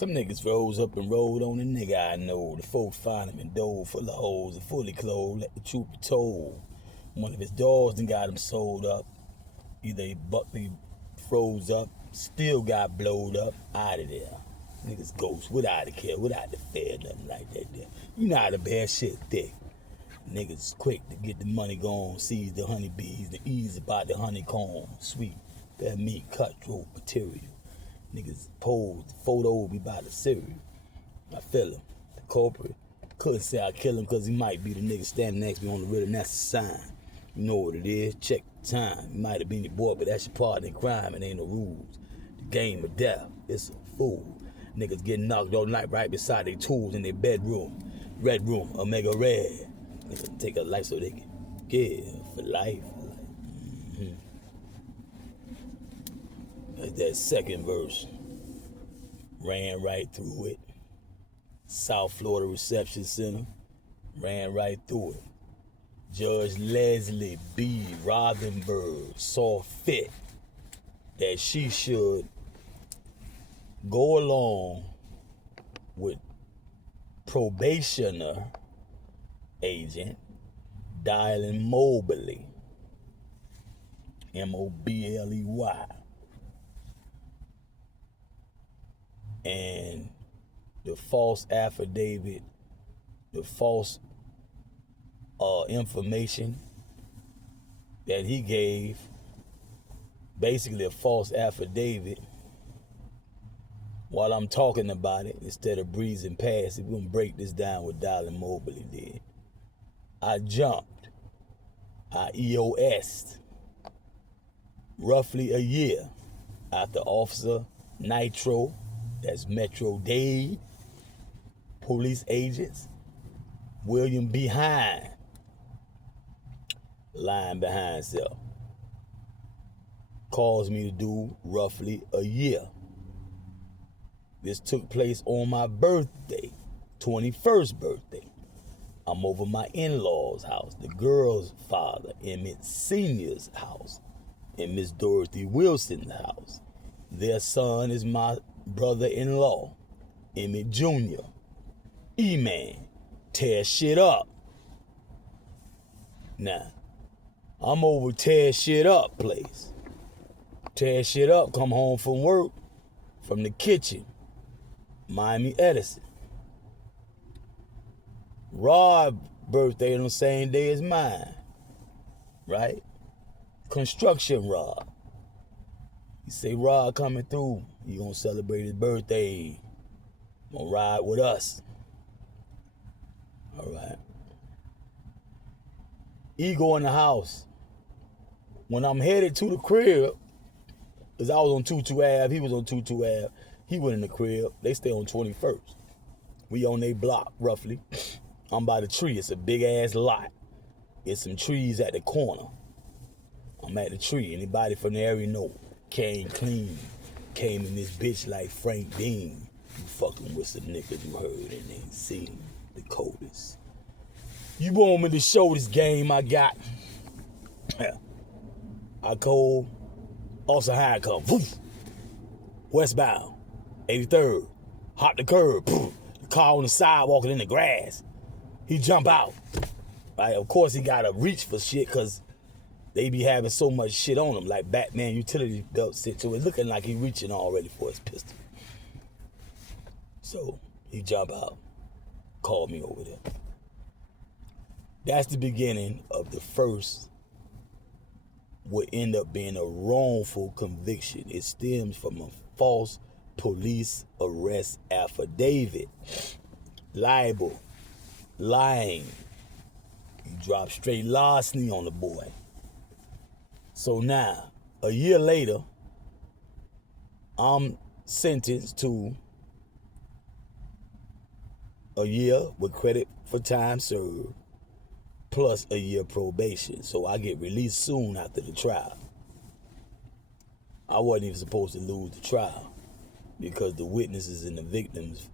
Some niggas rose up and rolled on the nigga I know. The folks find him in dough full of hoes and fully clothed. Let the truth be told. One of his dogs done got him sold up. Either he froze up, still got blowed up, out of there. Niggas ghost without the care, without the fair, nothing like that there. You know how to bear shit thick. Niggas quick to get the money gone, seize the honeybees, the ease about the honeycomb, sweet, that meat, cutthroat material. Niggas pose, the photo be by the cereal. I feel him, the culprit. Couldn't say I kill him cause he might be the nigga standing next to me on the rhythm, and that's a sign. You know what it is, check the time. You might have been your boy, but that's your partner in crime, and ain't no rules. The game of death, it's a fool. Niggas getting knocked all night right beside their tools in their bedroom. Red room, Omega Red. Niggas take a life so they can give for life. That's that second verse. Ran right through it. South Florida Reception Center. Ran right through it. Judge Leslie B. Rothenberg saw fit that she should go along with probationer agent Dylan Mobley, M-O-B-L-E-Y, and the false affidavit, the false information that he gave, basically a false affidavit. While I'm talking about it, instead of breezing past it, we're gonna break this down what Dylan Mobley did. I jumped, I EOS'd roughly a year after Officer Nitro, that's Metro Dade, police agents, William Behind, lying behind cell, caused me to do roughly a year. This took place on my birthday, 21st birthday. I'm over my in-laws' house, the girl's father, Emmett Sr.'s house, and Miss Dorothy Wilson's house. Their son is my brother-in-law, Emmett Jr. E-Man, tear shit up. Now, I'm over tear shit up place. Tear shit up, come home from work, from the kitchen, Miami Edison. Rod's birthday on the same day as mine, right? Construction Rod. You say Rod coming through, you gonna celebrate his birthday, gonna ride with us. All right. Ego in the house. When I'm headed to the crib, cause I was on Tutu Ave, he was on Tutu Ave, he went in the crib, they stay on 21st. We on their block, roughly. I'm by the tree, it's a big ass lot. There's some trees at the corner. I'm at the tree, anybody from the area know. Came clean, came in this bitch like Frank Dean. You fucking with some niggas you heard and ain't seen the coldest. You want me to show this game I got? I call Officer High come, woof, westbound, 83rd, hop the curb, poof, the car on the sidewalk and in the grass. He jump out. Right? Of course he gotta reach for shit cause they be having so much shit on him, like Batman utility belt shit, so it's looking like he reaching already for his pistol. So he jump out, called me over there. That's the beginning of the first, what end up being a wrongful conviction. It stems from a false police arrest affidavit. Libel, lying. You drop straight larceny on the boy. So now, a year later, I'm sentenced to a year with credit for time served, plus a year probation. So I get released soon after the trial. I wasn't even supposed to lose the trial because the witnesses and the victims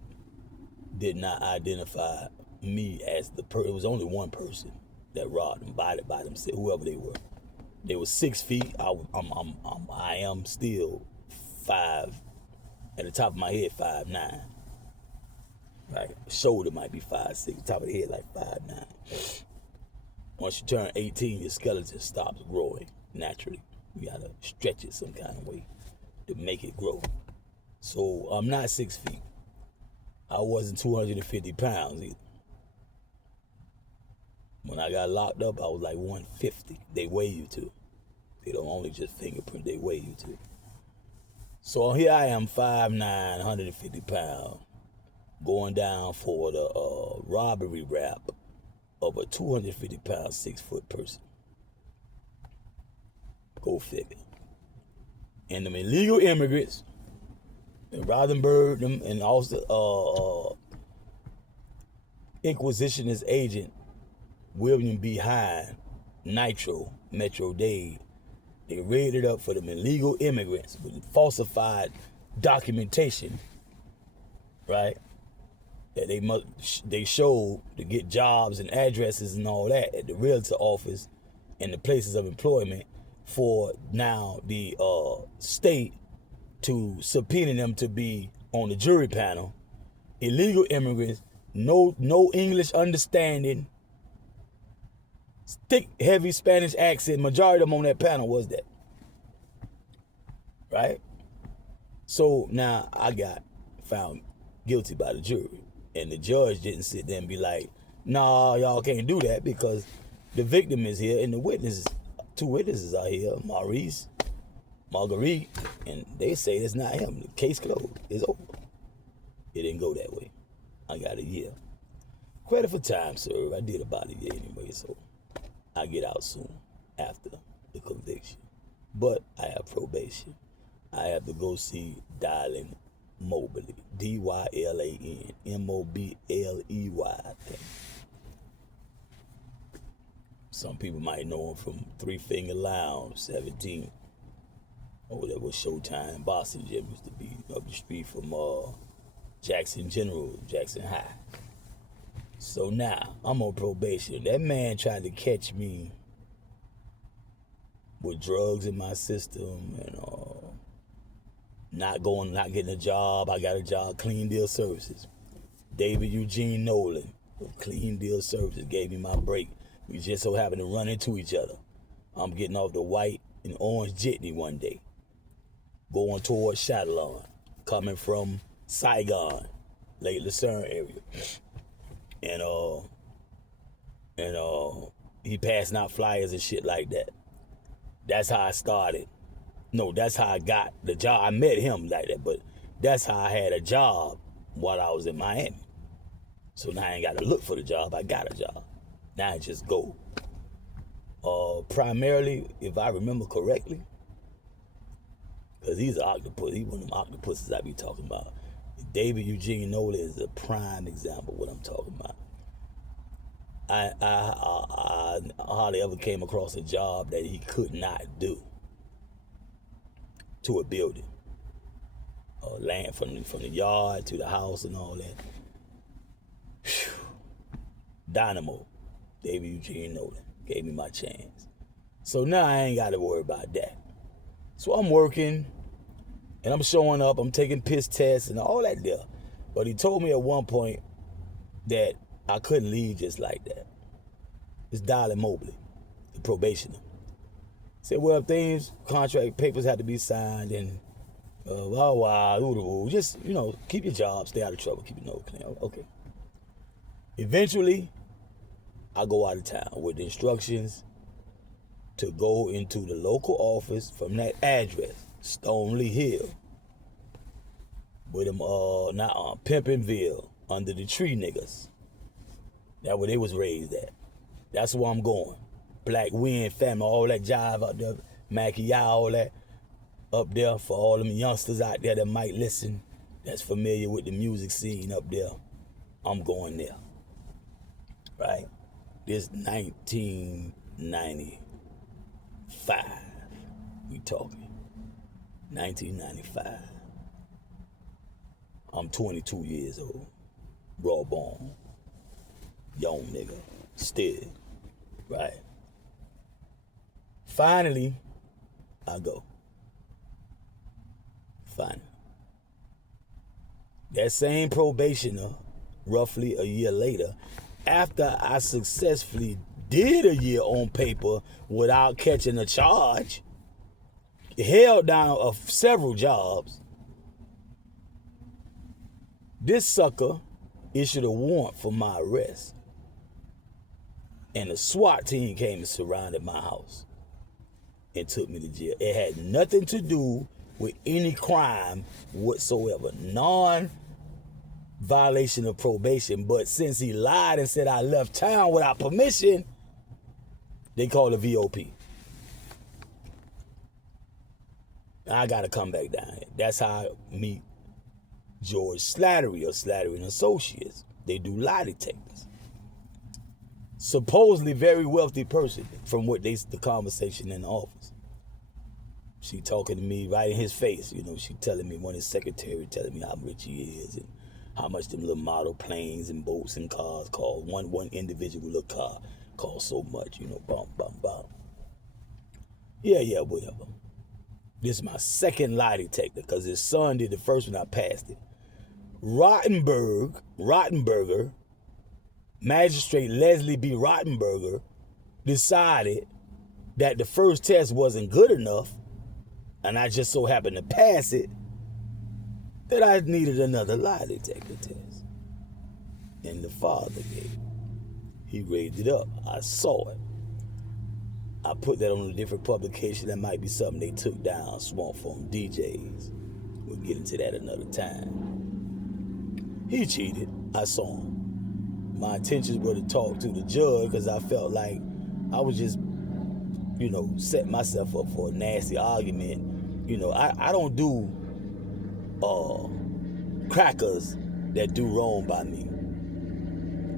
did not identify me as the person. It was only one person that robbed them by themselves, whoever they were. They were 6 feet. I am still 5, at the top of my head, 5'9". right? Shoulder might be 5'6", top of the head like 5'9". Once you turn 18, your skeleton stops growing naturally. You gotta stretch it some kind of way to make it grow. So I'm not 6 feet. I wasn't 250 pounds either. When I got locked up, I was like 150. They weigh you to. They don't only just fingerprint, they weigh you to. So here I am, 5'9", 150 pounds, going down for the robbery rap of a 250 pound, 6 foot person. Go figure. And them illegal immigrants, and Rothenberg, them, and also Inquisitionist agent William B. Hine, Nitro, Metro Dade, they raided up for them illegal immigrants with falsified documentation, right? That they showed to get jobs and addresses and all that at the realtor office and the places of employment for now the state to subpoena them to be on the jury panel. Illegal immigrants, no English understanding, thick, heavy Spanish accent. Majority of them on that panel was that, right? So now I got found guilty by the jury, and the judge didn't sit there and be like, nah, y'all can't do that because the victim is here and the witnesses, 2 witnesses are here, Marguerite, and they say it's not him. The case closed. It's over. It didn't go that way. I got a year. Credit for time served. I did about a year anyway, so I get out soon after the conviction. But I have probation. I have to go see Dylan Mobley, Dylan, Mobley. Some people might know him from Three Finger Lounge, 17. Oh, that was Showtime. Boston Gym used to be up the street from Jackson General, Jackson High. So now I'm on probation. That man tried to catch me with drugs in my system and not getting a job. I got a job, Clean Deal Services. David Eugene Nolan of Clean Deal Services gave me my break. We just so happened to run into each other. I'm getting off the white and orange jitney one day, going towards Chatillon, coming from Saigon, Lake Lucerne area. And he passing out flyers and shit like that. That's how I started. No, that's how I got the job. I met him like that, but that's how I had a job while I was in Miami. So now I ain't got to look for the job. I got a job. Now I just go. Primarily, if I remember correctly, because he's an octopus. He's one of them octopuses I be talking about. David Eugene Nolan is a prime example of what I'm talking about. I hardly ever came across a job that he could not do to a building. Land from the yard to the house and all that. Whew. Dynamo, David Eugene Nolan, gave me my chance. So now I ain't got to worry about that. So I'm working, and I'm showing up, I'm taking piss tests and all that there. But he told me at one point that I couldn't leave just like that. It's Dylan Mobley, the probationer. Said, well, things, contract papers had to be signed and just, keep your job, stay out of trouble, keep your nose clean. Okay. Eventually, I go out of town with the instructions to go into the local office from that address, Stoneleigh Hill, with them, Pimpinville, under the tree niggas. That's where they was raised at. That's where I'm going. Black Wind family, all that jive out there, Mackie, all that up there for all them youngsters out there that might listen, that's familiar with the music scene up there. I'm going there. Right? This 1995. We talking. 1995. I'm 22 years old. Raw born. Young nigga. Still. Right? Finally, I go. Finally. That same probationer roughly a year later, after I successfully did a year on paper without catching a charge, held down of several jobs, this sucker issued a warrant for my arrest. And the SWAT team came and surrounded my house and took me to jail. It had nothing to do with any crime whatsoever. Non-violation of probation. But since he lied and said I left town without permission, they called a VOP. I got to come back down here. That's how I meet George Slattery or Slattery and Associates. They do lie detectors. Supposedly very wealthy person from what the conversation in the office. She talking to me right in his face. You know, she telling me, one of his secretary telling me how rich he is and how much them little model planes and boats and cars cost. One individual little car cost so much, you know, bump. Yeah, whatever. This is my second lie detector because his son did the first one. I passed it. Rottenberger, Magistrate Leslie B. Rottenberger decided that the first test wasn't good enough, and I just so happened to pass it, that I needed another lie detector test. And the father gave it. He raised it up. I saw it. I put that on a different publication. That might be something they took down, Swamp Phone DJs. We'll get into that another time. He cheated. I saw him. My intentions were to talk to the judge because I felt like I was just, you know, setting myself up for a nasty argument. You know, I don't do crackers that do wrong by me.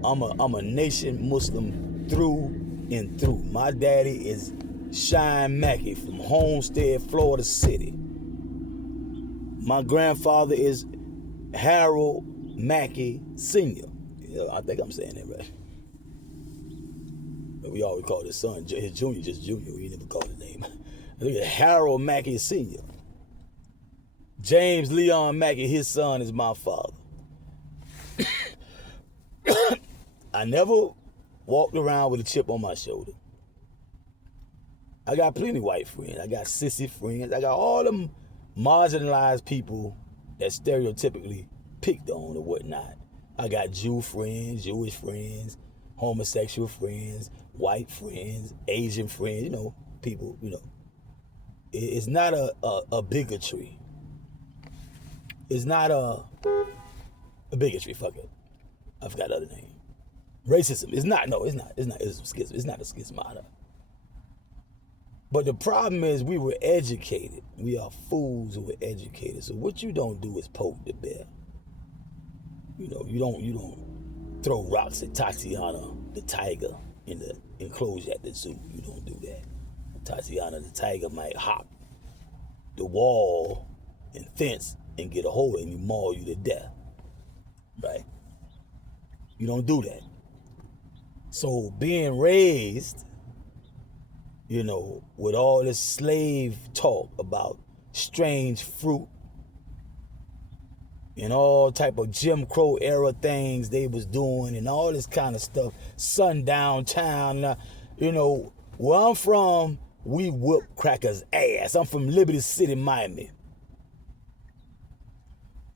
I'm a nation Muslim through and through. My daddy is Shine Mackey from Homestead, Florida City. My grandfather is Harold Mackey Sr. I think I'm saying that right. But we always call his son, his junior, just Junior. We never call his name. I think it's Harold Mackey Sr. James Leon Mackey, his son, is my father. I never walked around with a chip on my shoulder. I got plenty white friends. I got sissy friends. I got all them marginalized people that stereotypically picked on or whatnot. I got Jew friends, Jewish friends, homosexual friends, white friends, Asian friends, you know, people, you know. It's not a bigotry. It's not a bigotry, fuck it. I forgot the other name. Racism. It's not a schism. It's not a schismata. But the problem is we were educated. We are fools who were educated. So what you don't do is poke the bear. You know, you don't throw rocks at Tatiana the tiger in the enclosure at the zoo. You don't do that. Tatiana the tiger might hop the wall and fence and get a hold of you and maul you to death. Right? You don't do that. So being raised, you know, with all this slave talk about strange fruit and all type of Jim Crow era things they was doing and all this kind of stuff, sundown town, you know, where I'm from, we whoop crackers' ass. I'm from Liberty City, Miami.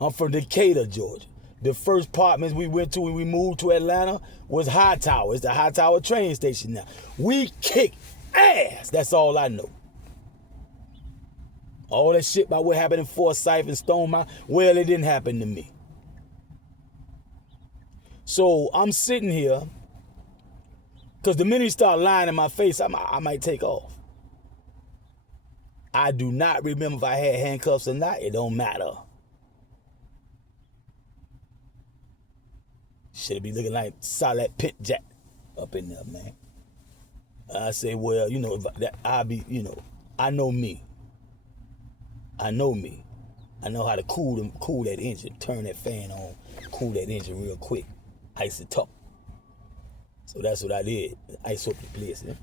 I'm from Decatur, Georgia. The first apartments we went to when we moved to Atlanta was Hightower. It's the Hightower train station now. We kick ass. That's all I know. All that shit about what happened in Forsyth and Stone Mountain, well, it didn't happen to me. So I'm sitting here, because the minute you start lying in my face, I might take off. I do not remember if I had handcuffs or not. It don't matter. Should be looking like solid pit jack up in there, man. I say, well, you know, I know me. I know me. I know how to cool that engine, turn that fan on, cool that engine real quick, ice it up. So that's what I did, ice up the place. Yeah?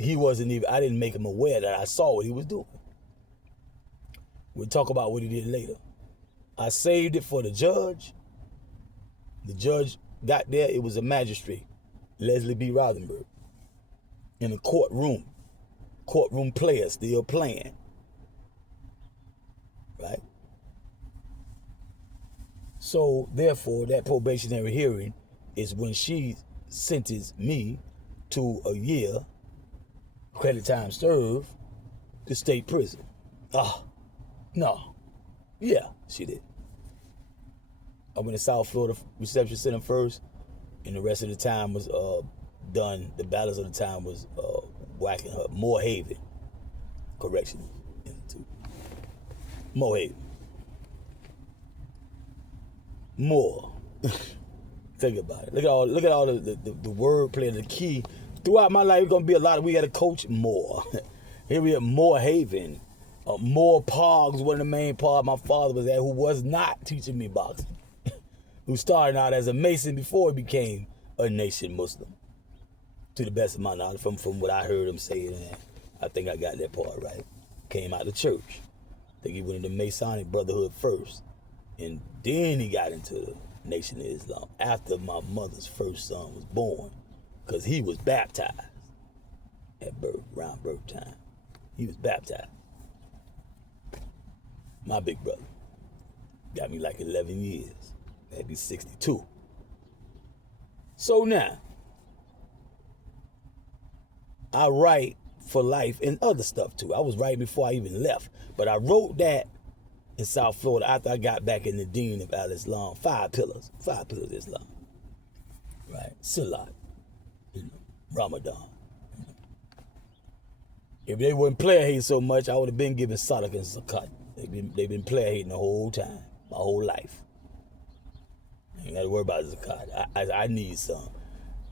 I didn't make him aware that I saw what he was doing. We'll talk about what he did later. I saved it for the judge, The judge got there, it was a magistrate, Leslie B. Rothenberg, in a courtroom player still playing, right? So therefore, that probationary hearing is when she sentenced me to a year, credit time served, to state prison. No. Yeah, she did. I went to South Florida Reception Center first, and the rest of the time was done. The balance of the time was whacking her. Moore Haven Correctional Institute. Moore Haven. More. Think about it. Look at all the wordplay, the key. Throughout my life, it's gonna be a lot of, we gotta coach more. Here we have Moore Haven. Moore Pogs, one of the main pods my father was at, who was not teaching me boxing. Who started out as a Mason before he became a nation Muslim. To the best of my knowledge, from what I heard him say, and I think I got that part right. Came out of church. I think he went into Masonic Brotherhood first. And then he got into the Nation of Islam after my mother's first son was born, because he was baptized at birth, around birth time. He was baptized. My big brother got me like 11 years. That'd be 62. So now, I write for life and other stuff too. I was writing before I even left, but I wrote that in South Florida after I got back in the Dean of Al-Islam. 5 pillars of Islam, right? Salat, Ramadan. If they wouldn't player hate so much, I would have been giving sadaqah and zakat. They've been player hating the whole time, my whole life. I ain't got to worry about zakat. I need some.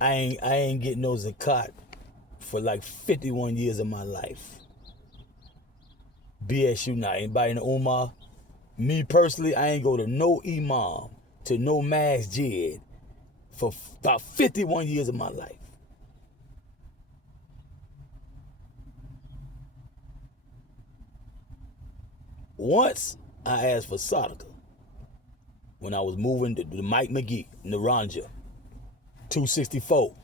I ain't getting no zakat for like 51 years of my life. BSU now. Anybody in the Ummah? Me personally, I ain't go to no imam, to no masjid for about 51 years of my life. Once I asked for sadaqah when I was moving to the Mike McGee, Naranja, 264,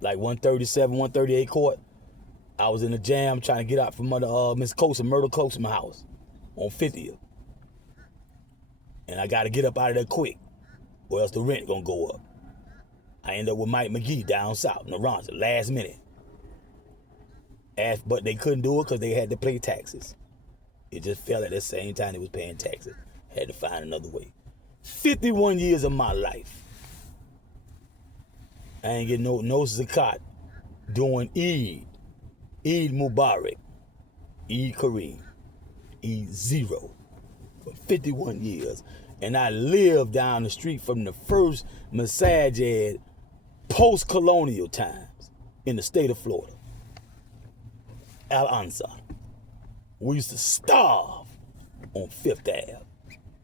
like 137, 138 court. I was in the jam trying to get out from under Miss Coates and Myrtle Coates' house on 50th. And I got to get up out of there quick, or else the rent gonna go up. I ended up with Mike McGee down south, Naranja, last minute. But they couldn't do it because they had to pay taxes. It just fell at the same time they was paying taxes. Had to find another way. 51 years of my life, I ain't getting no zakat doing Eid Mubarak, Eid Kareem, Eid Zero for 51 years. And I lived down the street from the first masajid post-colonial times in the state of Florida, Al-Ansar. We used to starve on 5th Ave,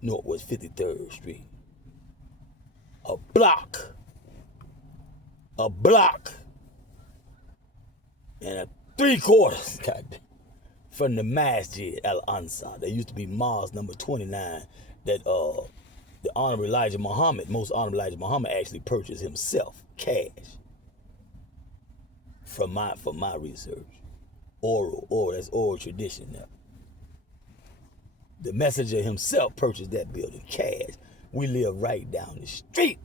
Northwest 53rd Street. A block, and 3/4, goddamn, from the Masjid Al-Ansar. There used to be mosque number 29 that the Honorable Elijah Muhammad, most Honorable Elijah Muhammad, actually purchased himself, cash, from my research. That's oral tradition now. The messenger himself purchased that building, cash. We live right down the street.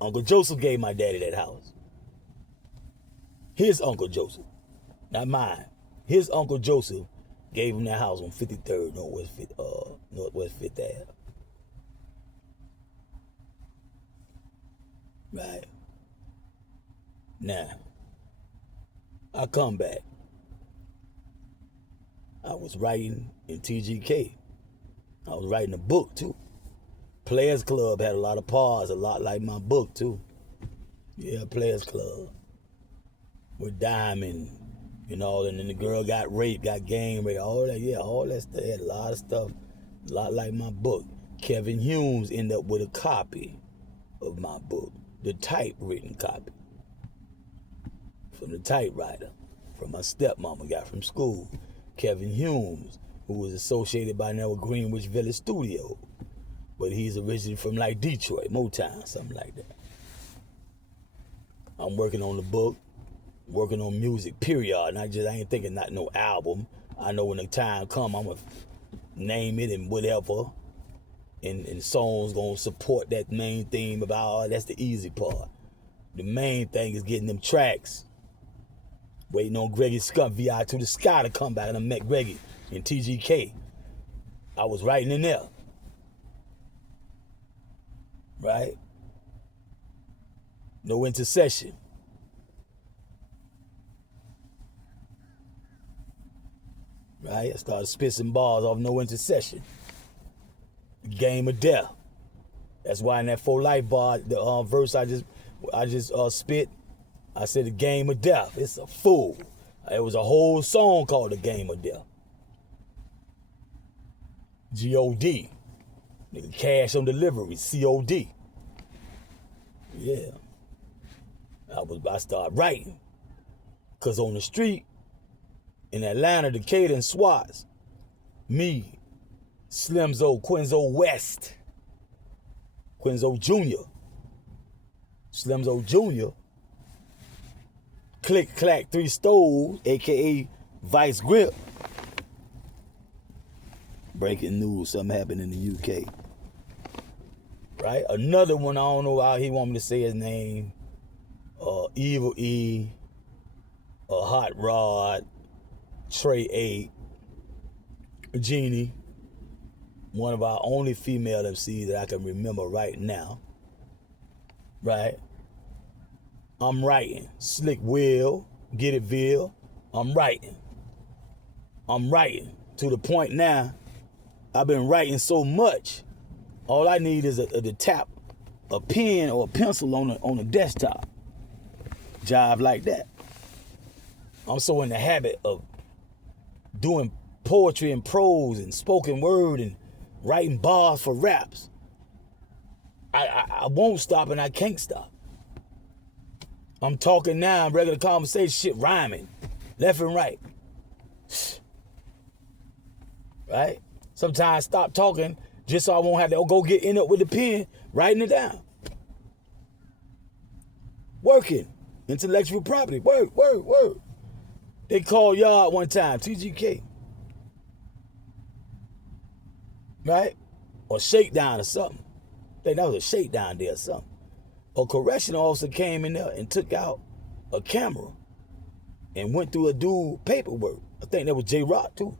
Uncle Joseph gave my daddy that house. His Uncle Joseph, not mine. His Uncle Joseph gave him that house on 53rd Northwest 5th Ave. Right. Now, I come back. I was writing in TGK. I was writing a book too. Players Club had a lot of parts, a lot like my book too. Yeah, Players Club. With Diamond and all, and then the girl got raped, got gang raped, all that, yeah, all that stuff. Had a lot of stuff, a lot like my book. Kevin Humes ended up with a copy of my book, the typewritten copy. From the typewriter, from my stepmama, got from school. Kevin Humes, who was associated by now with Greenwich Village Studio. but he's originally from like Detroit, Motown, something like that. I'm working on the book, working on music, period. And I ain't thinking not no album. I know when the time come, I'm gonna name it and whatever. And songs gonna support that main theme about, that's the easy part. The main thing is getting them tracks. Waiting on Greggy Skunk, VI to the Sky to come back, and I met Greggy in TGK. I was writing in there. Right? No intercession. Right? I started spitting bars off no intercession. Game of death. That's why in that For Life bar, the verse I just spit, I said the game of death. It's a fool. It was a whole song called The Game of Death. G-O-D. Nigga, cash on delivery, C-O-D. Yeah. I started writing. Cause on the street, in Atlanta, Decatur, and Swats, me, Slimzo, Quinzo West, Quinzo Jr., Slimzo Jr., Click Clack 3 Stove, aka Vice Grip. Breaking news, something happened in the UK. Right? Another one, I don't know how he want me to say his name. Evil E, Hot Rod, Trey 8, Jeannie, one of our only female MCs that I can remember right now. Right? I'm writing. Slick Will, Get It Ville. I'm writing to the point now. I've been writing so much. All I need is to tap a pen or a pencil on a desktop. Jive like that. I'm so in the habit of doing poetry and prose and spoken word and writing bars for raps. I won't stop and I can't stop. I'm talking now, regular conversation, shit rhyming, left and right. Right? Sometimes I stop talking just so I won't have to go end up with the pen, writing it down. Working, intellectual property, work. They called Yard one time, TGK. Right? Or Shakedown or something. I think that was a Shakedown there or something. A correctional officer came in there and took out a camera and went through a dude's paperwork. I think that was J-Rock too.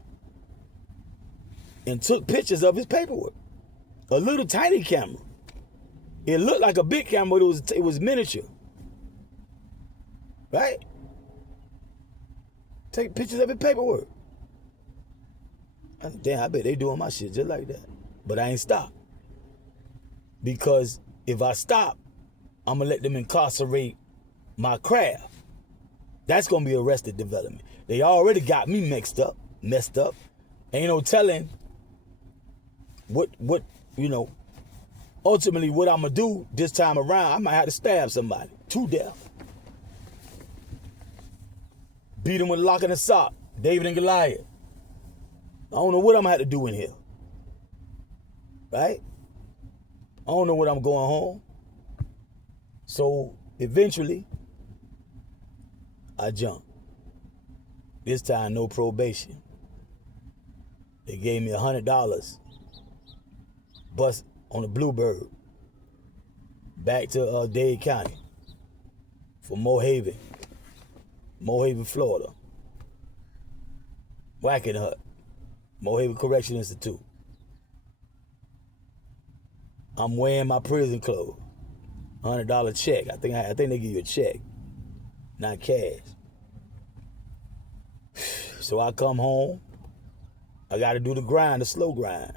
And took pictures of his paperwork. A little tiny camera. It looked like a big camera, but it was miniature. Right? Take pictures of his paperwork. Damn, I bet they doing my shit just like that. But I ain't stopped. Because if I stop, I'm gonna let them incarcerate my craft. That's gonna be arrested development. They already got me messed up. Ain't no telling what ultimately what I'm gonna do this time around. I might have to stab somebody to death. Beat him with a lock and a sock. David and Goliath. I don't know what I'm gonna have to do in here. Right? I don't know when I'm going home. So eventually, I jumped. This time, no probation. They gave me $100 bus on the Bluebird back to Dade County for Mohaven, Florida. Wackenhut, Mohaven Correction Institute. I'm wearing my prison clothes. $100 check. I think they give you a check, not cash. So I come home. I got to do the grind, the slow grind.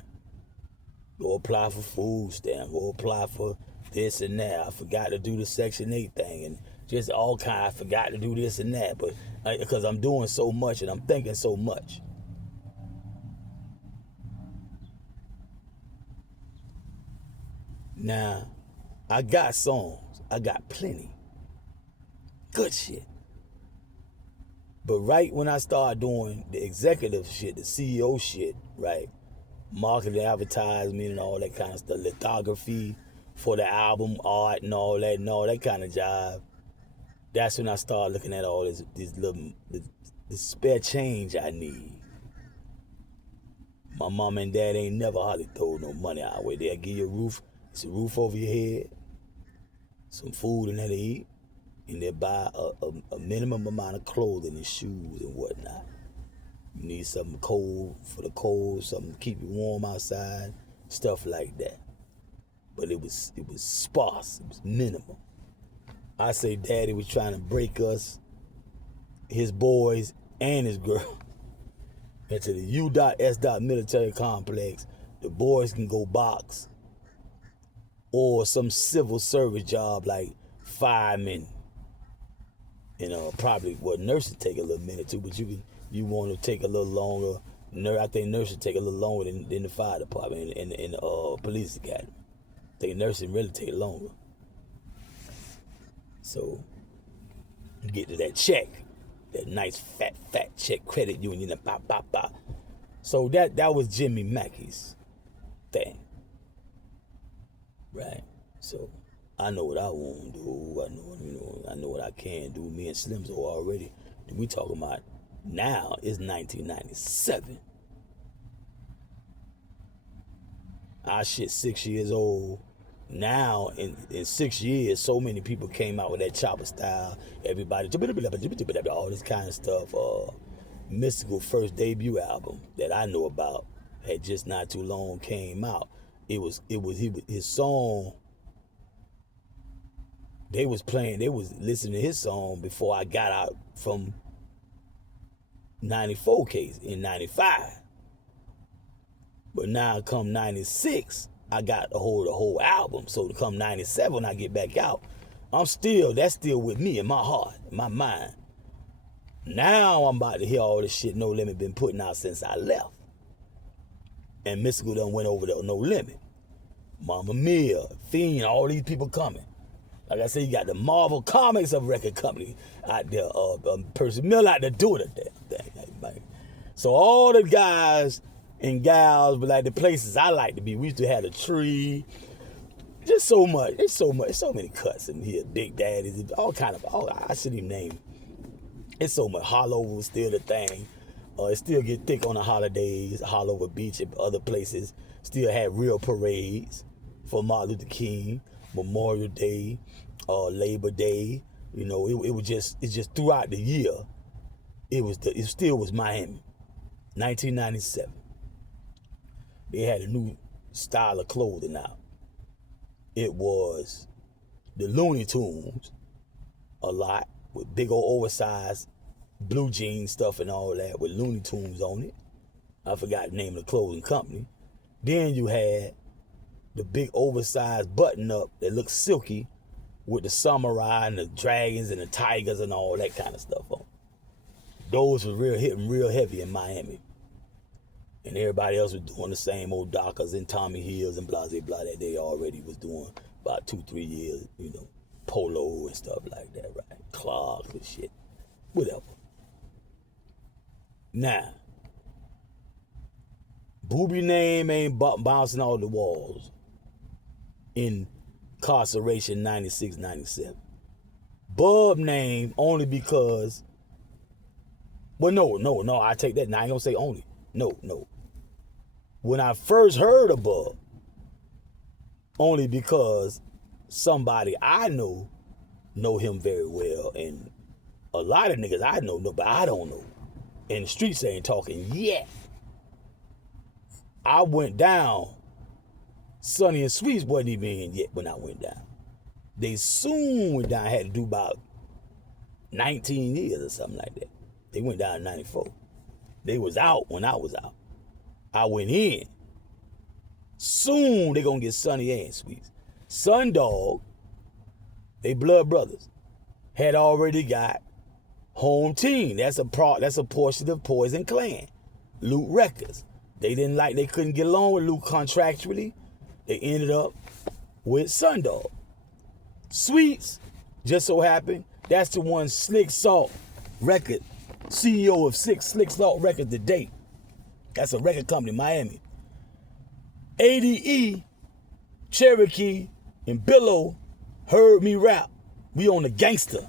Go apply for food stamp. Go apply for this and that. I forgot to do the Section 8 thing and just all kind. I forgot to do this and that, but because I'm doing so much and I'm thinking so much. Now, I got songs. I got plenty. Good shit. But right when I started doing the executive shit, the CEO shit, right, marketing, advertisement, and all that kind of stuff, lithography for the album art and all that kind of job. That's when I started looking at all this spare change I need. My mom and dad ain't never hardly throw no money our way. They'll give you a roof, it's a roof over your head, some food and that to eat, and they'll buy a minimum amount of clothing and shoes and whatnot. You need something cold for the cold, something to keep you warm outside, stuff like that. But it was sparse, it was minimal. I say daddy was trying to break us, his boys and his girl, into the U.S. military complex. The boys can go box or some civil service job like firemen. Probably nursing take a little minute too, but you want to take a little longer. I think nursing take a little longer than the fire department and the police academy. I think nursing really take longer. So you get to that check, that nice fat check, credit union, and bop. So that was Jimmy Mackey's thing, right? So I know what I want to do. I know what I can do. Me and Slim's already. We talking about now is 1997. Our shit 6 years old. Now, in 6 years, so many people came out with that chopper style. Everybody, all this kind of stuff. Mystical first debut album that I know about had just not too long came out. His song. They was listening to his song before I got out from 94 case in 95. But now come 96. I got a hold of the whole album. So to come 97, when I get back out, that's still with me in my heart, in my mind. Now I'm about to hear all this shit No Limit been putting out since I left. And Mystical done went over to No Limit. Mama Mia, Fiend, all these people coming. Like I said, you got the Marvel Comics of record company out there, Percy Mill out there doing the damn thing. So all the guys and gals, but like the places I like to be, we used to have a tree. Just so much. It's so many cuts in here. Big Daddies, all kind of. I shouldn't even name. It's so much. Hollow was still the thing. It still get thick on the holidays. Hollow Beach and other places still had real parades for Martin Luther King, Memorial Day, Labor Day. It's just throughout the year. It still was Miami. 1997. They had a new style of clothing out. It was the Looney Tunes a lot with big old oversized blue jean stuff and all that with Looney Tunes on it. I forgot the name of the clothing company. Then you had the big oversized button up that looked silky with the samurai and the dragons and the tigers and all that kind of stuff on. Those were hitting real heavy in Miami. And everybody else was doing the same old Dockers and Tommy Hills and blah, blah, blah that they already was doing about 2-3 years, Polo and stuff like that, right? Clark and shit, whatever. Now, Booby name ain't bouncing off the walls in incarceration 96, 97. Bub name only because, no, I take that. Now I ain't gonna say only. No. When I first heard of Bub, only because somebody I know him very well, and a lot of niggas I know, but I don't know. And the streets ain't talking yet. I went down. Sonny and Sweets wasn't even in yet when I went down. They soon went down. I had to do about 19 years or something like that. They went down in 94. They was out when I was out. I went in. Soon they gonna get Sonny and Sweets. Sundog, they blood brothers, had already got Home Team. That's a portion of Poison Clan. Loot Records. They couldn't get along with Luke contractually. They ended up with Sundog. Sweets, just so happened, that's the one Slick Salt record, CEO of Slick Salt Records to date. That's a record company in Miami. ADE, Cherokee, and Billow heard me rap. We on the gangster.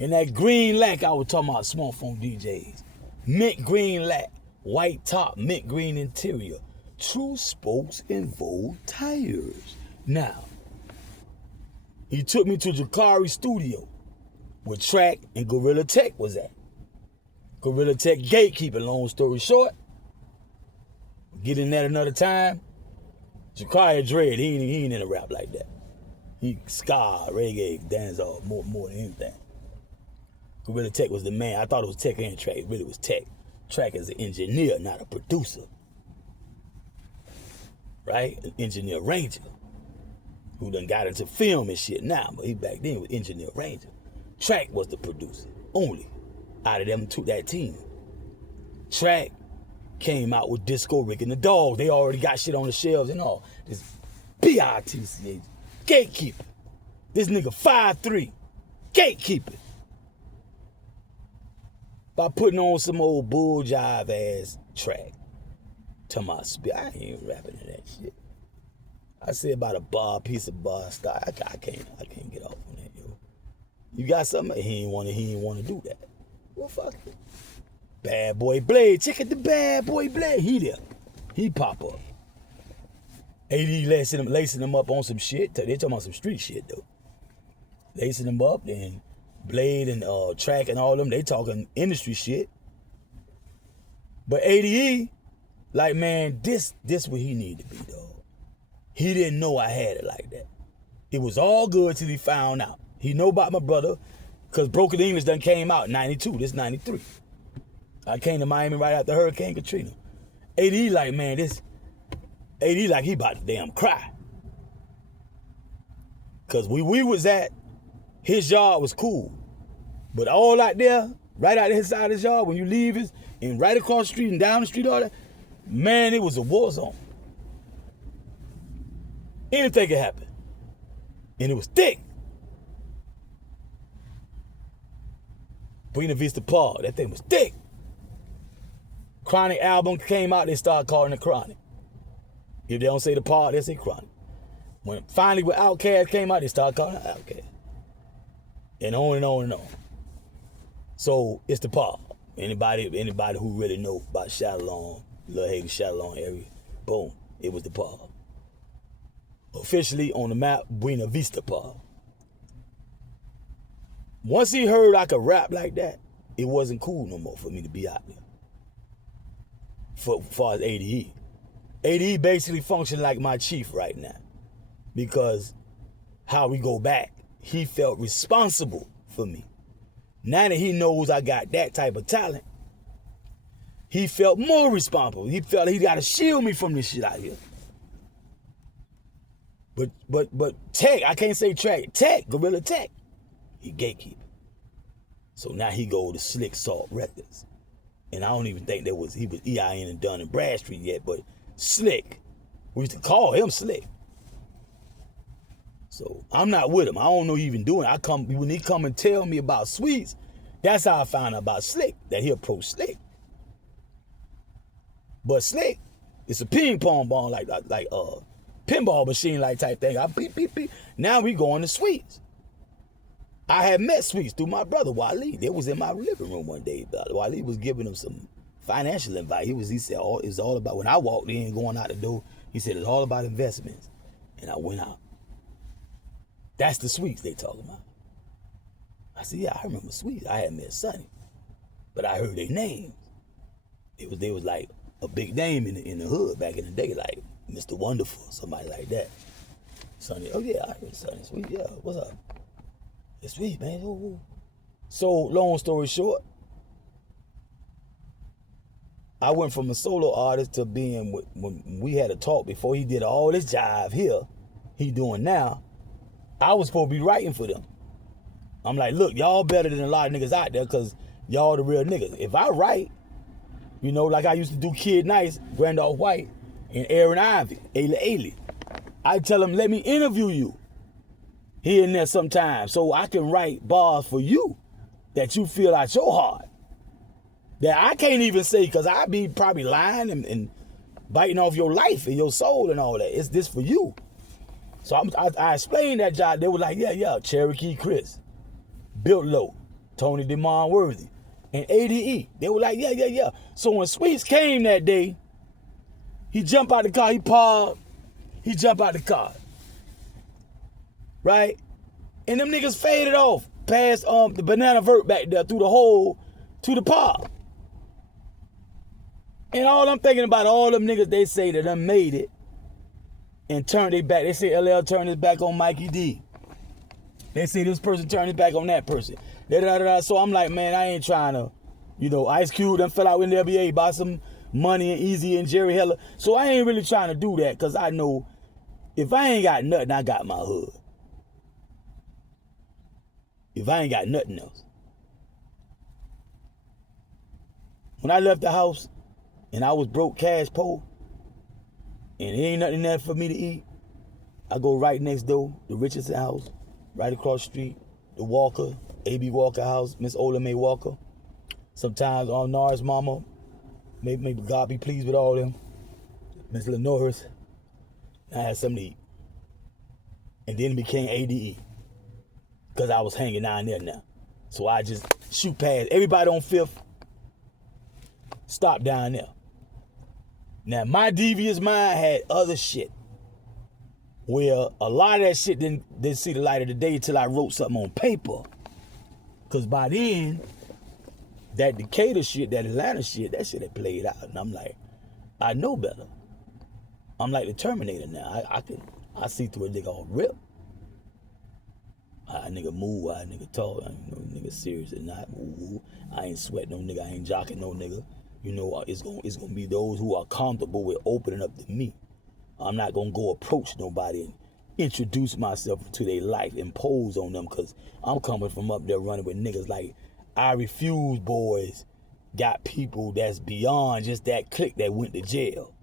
And that green lack I was talking about, smartphone DJs. Mint green lack, white top, mint green interior. True spokes and Vogue tires. Now, he took me to Jakari Studio where Track and Gorilla Tech was at. Gorilla Tech gatekeeper, long story short. Get in that another time. Jakari Dread, he ain't in a rap like that. He ska, reggae, dancehall, more than anything. Gorilla Tech was the man. I thought it was Tech and Track. It really was Tech. Track is an engineer, not a producer. Right? An engineer ranger who done got into film and shit now, but he back then was engineer ranger. Track was the producer, only out of them two, that team. Track came out with Disco Rick and the Dogs. They already got shit on the shelves and all. This BITCH, gatekeeper. This nigga 5'3", gatekeeper. By putting on some old bull jive ass Track. Tell my spit, I ain't rapping to that shit. I say about a bar, piece of bar style. I can't get off on that, yo. You got something? He ain't wanna do that. Well, fuck it. Bad Boy Blade, check out the Bad Boy Blade. He there. He pop up. AD lacing them up on some shit. They talking about some street shit though. Lacing them up, then Blade and Track and all them, they talking industry shit. But ADE, like, man, this what he need to be, dog. He didn't know I had it like that. It was all good till he found out. He know about my brother, cause Broken English done came out in 92, this 93. I came to Miami right after Hurricane Katrina. AD like, man, AD like he about to damn cry. Cause we was at, his yard was cool. But all out there, right out his side of his yard, when you leave it, and right across the street and down the street, all that, man, it was a war zone. Anything could happen. And it was thick. Buena Vista Park, that thing was thick. Chronic album came out, they started calling it Chronic. If they don't say the Park, they say Chronic. When finally when Outkast came out, they started calling it Outkast. And on and on and on. So it's the Park. Anybody who really know about Shadalon, Lil Hagen Shadalon area, boom, it was the Park. Officially on the map, Buena Vista Park. Once he heard I could rap like that, it wasn't cool no more for me to be out there. For far as ADE. ADE basically functioned like my chief right now. Because how we go back, he felt responsible for me. Now that he knows I got that type of talent, he felt more responsible. He felt he got to shield me from this shit out here. But Tech, I can't say Track, Tech, Gorilla Tech, he gatekeeper. So now he go to Slick Salt Records. And I don't even think he was EIN and Dun and Bradstreet yet, but Slick, we used to call him Slick. So I'm not with him. I don't know he even doing it. When he come and tell me about Sweets, that's how I found out about Slick, that he approached Slick. But Slick, it's a ping pong ball like pinball machine like type thing. I beep, beep, beep. Now we going to Sweets. I had met Sweets through my brother Wally. They was in my living room one day. Wally was giving him some financial advice. He said it's all about, when I walked in going out the door, he said it's all about investments. And I went out. That's the Sweets they talking about. I said, yeah, I remember Sweets. I had met Sonny. But I heard their names. They was like a big name in the hood back in the day, like Mr. Wonderful, somebody like that. Sonny, oh yeah, I heard Sonny. Sweet, yeah, what's up? It's Sweet, man. Ooh. So, long story short, I went from a solo artist to being, when we had a talk before he did all this jive here, he doing now, I was supposed to be writing for them. I'm like, look, y'all better than a lot of niggas out there because y'all the real niggas. If I write, you know, like I used to do Kid Nice, Grandolph White, and Aaron Ivy, Ayla, I tell them, let me interview you here and there sometimes so I can write bars for you that you feel out your heart. That I can't even say because I be probably lying and biting off your life and your soul and all that. It's this for you. So I explained that job. They were like, yeah, Cherokee Chris, Built Low, Tony DeMond Worthy, and ADE. They were like, yeah. So when Sweets came that day, he jumped out the car, he paused, he jumped out the car. Right? And them niggas faded off past the banana vert back there through the hole to the park. And all I'm thinking about, all them niggas they say that done made it and turned their back. They say LL turned his back on Mikey D. They say this person turned his back on that person. So I'm like, man, I ain't trying to, Ice Cube done fell out with the NBA, bought some money and Easy and Jerry Heller. So I ain't really trying to do that because I know if I ain't got nothing, I got my hood. If I ain't got nothing else. When I left the house and I was broke, cash poor, and there ain't nothing there for me to eat, I go right next door, the Richardson house, right across the street, the Walker, A.B. Walker house, Miss Ola Mae Walker. Sometimes on Norris mama, maybe God be pleased with all them. Miss Lenore's. I had something to eat. And then it became ADE. Because I was hanging down there now. So I just shoot past everybody on 5th. Stop down there. Now my devious mind had other shit. Where a lot of that shit didn't see the light of the day until I wrote something on paper. Because by then, that Decatur shit, that Atlanta shit, that shit had played out. And I'm like, I know better. I'm like the Terminator now. I see through a nigga all rip. I nigga move, I nigga talk, I ain't no nigga serious or not. Ooh, I ain't sweating no nigga, I ain't jocking no nigga. It's gonna be those who are comfortable with opening up to me. I'm not gonna go approach nobody and introduce myself to their life, impose on them, cause I'm coming from up there running with niggas like I Refuse boys, got people that's beyond just that clique that went to jail.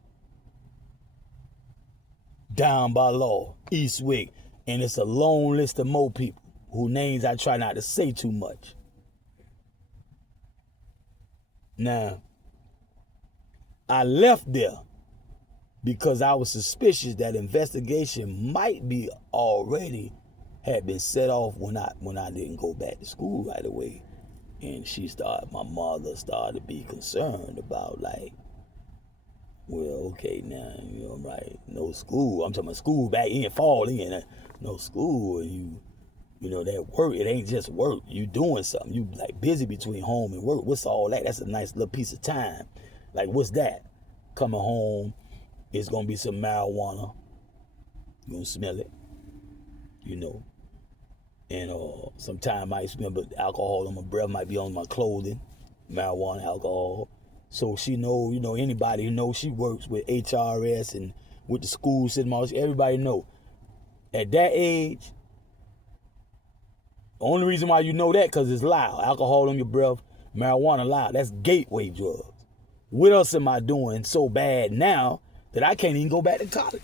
Down by Law, Eastwick, and it's a long list of more people whose names I try not to say too much. Now, I left there because I was suspicious that investigation might be already had been set off when I didn't go back to school right away. And my mother started to be concerned about like, well, okay, now, right, no school. I'm talking about school back in, fall in, no school, and that work, it ain't just work. You doing something. You like busy between home and work. What's all that? That's a nice little piece of time. Like, what's that? Coming home, it's gonna be some marijuana. You gonna smell it, And sometimes I might smell, but alcohol on my breath might be on my clothing, marijuana, alcohol. So she know, anybody who knows she works with HRS and with the school system, everybody know. At that age, the only reason why you know that because it's loud. Alcohol on your breath, marijuana loud. That's gateway drugs. What else am I doing so bad now that I can't even go back to college?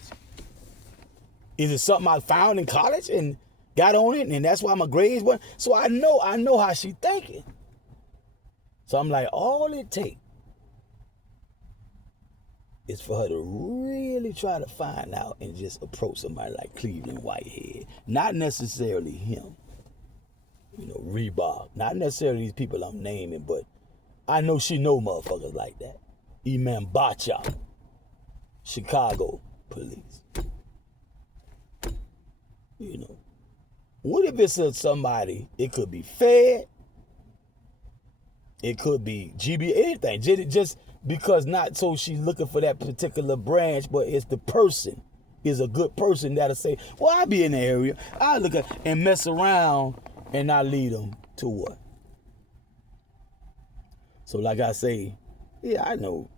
Is it something I found in college and got on it and that's why my grades went? So I know how she thinking. So I'm like, all it takes is for her to really try to find out and just approach somebody like Cleveland Whitehead. Not necessarily him. Reebok. Not necessarily these people I'm naming, but I know she know motherfuckers like that. Imam Bacha. Chicago police. What if it's somebody, it could be Fed, it could be GB, anything. Just because not so she's looking for that particular branch, but it's the person is a good person that'll say, well, I'll be in the area. I'll look at and mess around and not lead them to what? So like I say, yeah, I know,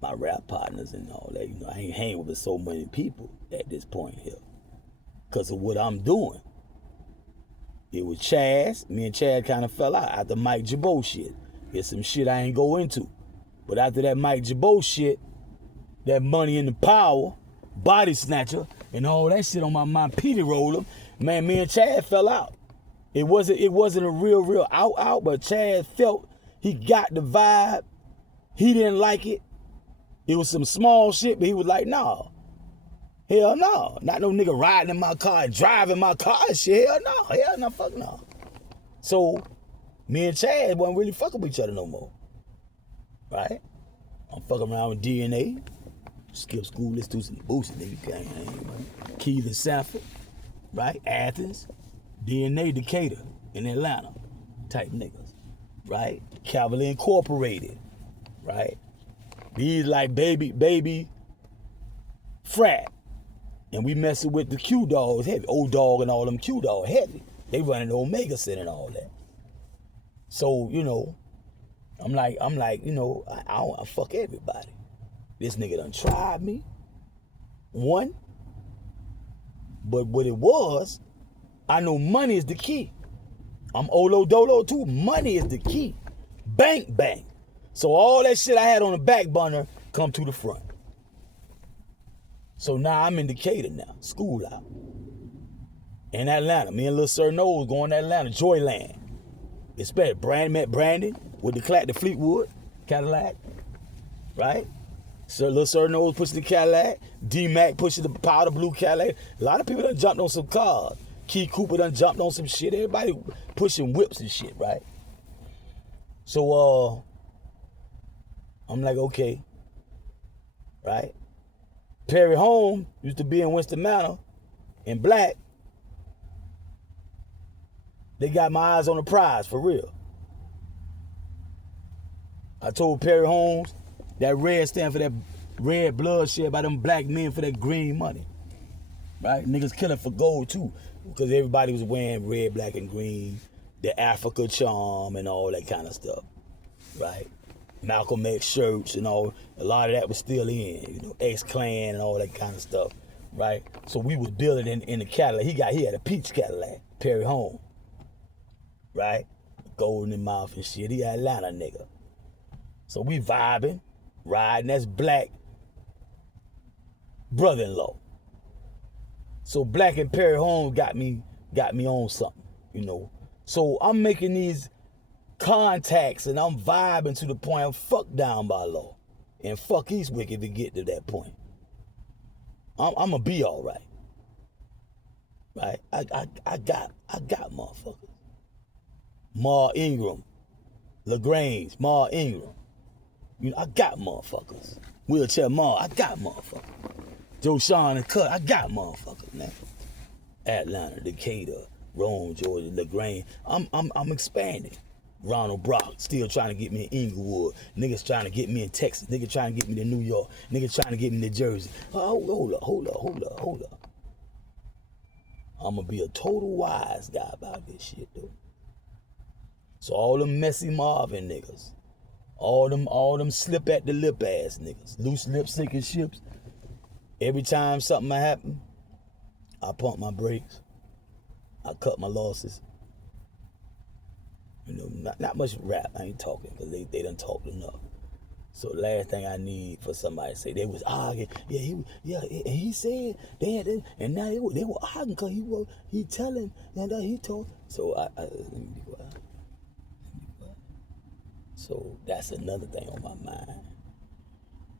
my rap partners and all that. I ain't hanging with so many people at this point here because of what I'm doing. It was Chaz. Me and Chaz kind of fell out after Mike Jabot shit. It's some shit I ain't go into. But after that Mike Jabot shit, that Money in the Power, Body Snatcher, and all that shit on my mind, Petey Roller, man, me and Chaz fell out. It wasn't a real out, but Chaz felt he got the vibe. He didn't like it. It was some small shit, but he was like, nah. Hell no. Not no nigga riding in my car, driving my car and shit. Hell no. Hell no, fuck no. So, me and Chad wasn't really fucking with each other no more. Right? I'm fucking around with DNA. Skip school, let's do some boosting, nigga. Keelan Sanford, right? Athens. DNA Decatur in Atlanta type niggas, right? Cavalier Incorporated, right? These like baby frat. And we messing with the Q dogs heavy. Old Dog and all them Q dog heavy. They running the Omega Center and all that. So, you know, I'm like, you know, I fuck everybody. This nigga done tried me. One. But what it was, I know money is the key. I'm Olo Dolo too. Money is the key. Bank. So all that shit I had on the back burner come to the front. So now I'm in Decatur now. School out. In Atlanta. Me and Lil Sir Nose going to Atlanta. Joyland. Expect met Brandon with the Fleetwood Cadillac. Right? So Lil Sir Nose pushing the Cadillac. D-Mac pushing the powder blue Cadillac. A lot of people done jumped on some cars. Key Cooper done jumped on some shit. Everybody pushing whips and shit, right? So, I'm like, okay. Right? Perry Home used to be in Winston Manor in black. They got my eyes on the prize, for real. I told Perry Holmes that red stand for that red bloodshed by them black men for that green money. Right? Niggas killing for gold too. Because everybody was wearing red, black, and green. The Africa charm and all that kind of stuff. Right? Malcolm X shirts and all. A lot of that was still in. You know, X-Clan and all that kind of stuff. Right? So we was building in the Cadillac. He had a peach Cadillac. Perry Home. Right? Gold in the mouth and shit. He an Atlanta nigga. So we vibing, riding. That's black brother-in-law. So Black and Perry Home got me on something, you know. So I'm making these contacts and I'm vibing to the point I'm fucked down by law. And fuck Eastwick if it get to that point. I'm gonna be all right. Right? I got motherfuckers. Ma Ingram, LaGrange, Ma Ingram. You know, I got motherfuckers. Wheelchair Ma, I got motherfuckers. Joe Sean and Cut, I got motherfuckers, man. Atlanta, Decatur, Rome, Georgia, LaGrange. I'm expanding. Ronald Brock still trying to get me in Inglewood. Niggas trying to get me in Texas. Niggas trying to get me to New York. Niggas trying to get me to Jersey. Oh, hold up. I'm gonna be a total wise guy about this shit, though. So all them messy Marvin niggas, all them slip at the lip ass niggas, loose lip sinking ships. Every time something happen, I pump my brakes. I cut my losses. You know, not much rap. I ain't talking because they done talked enough. So the last thing I need for somebody to say they was arguing. And he said they had this, and now they were arguing because he telling and he told. So I let me be quiet. So that's another thing on my mind.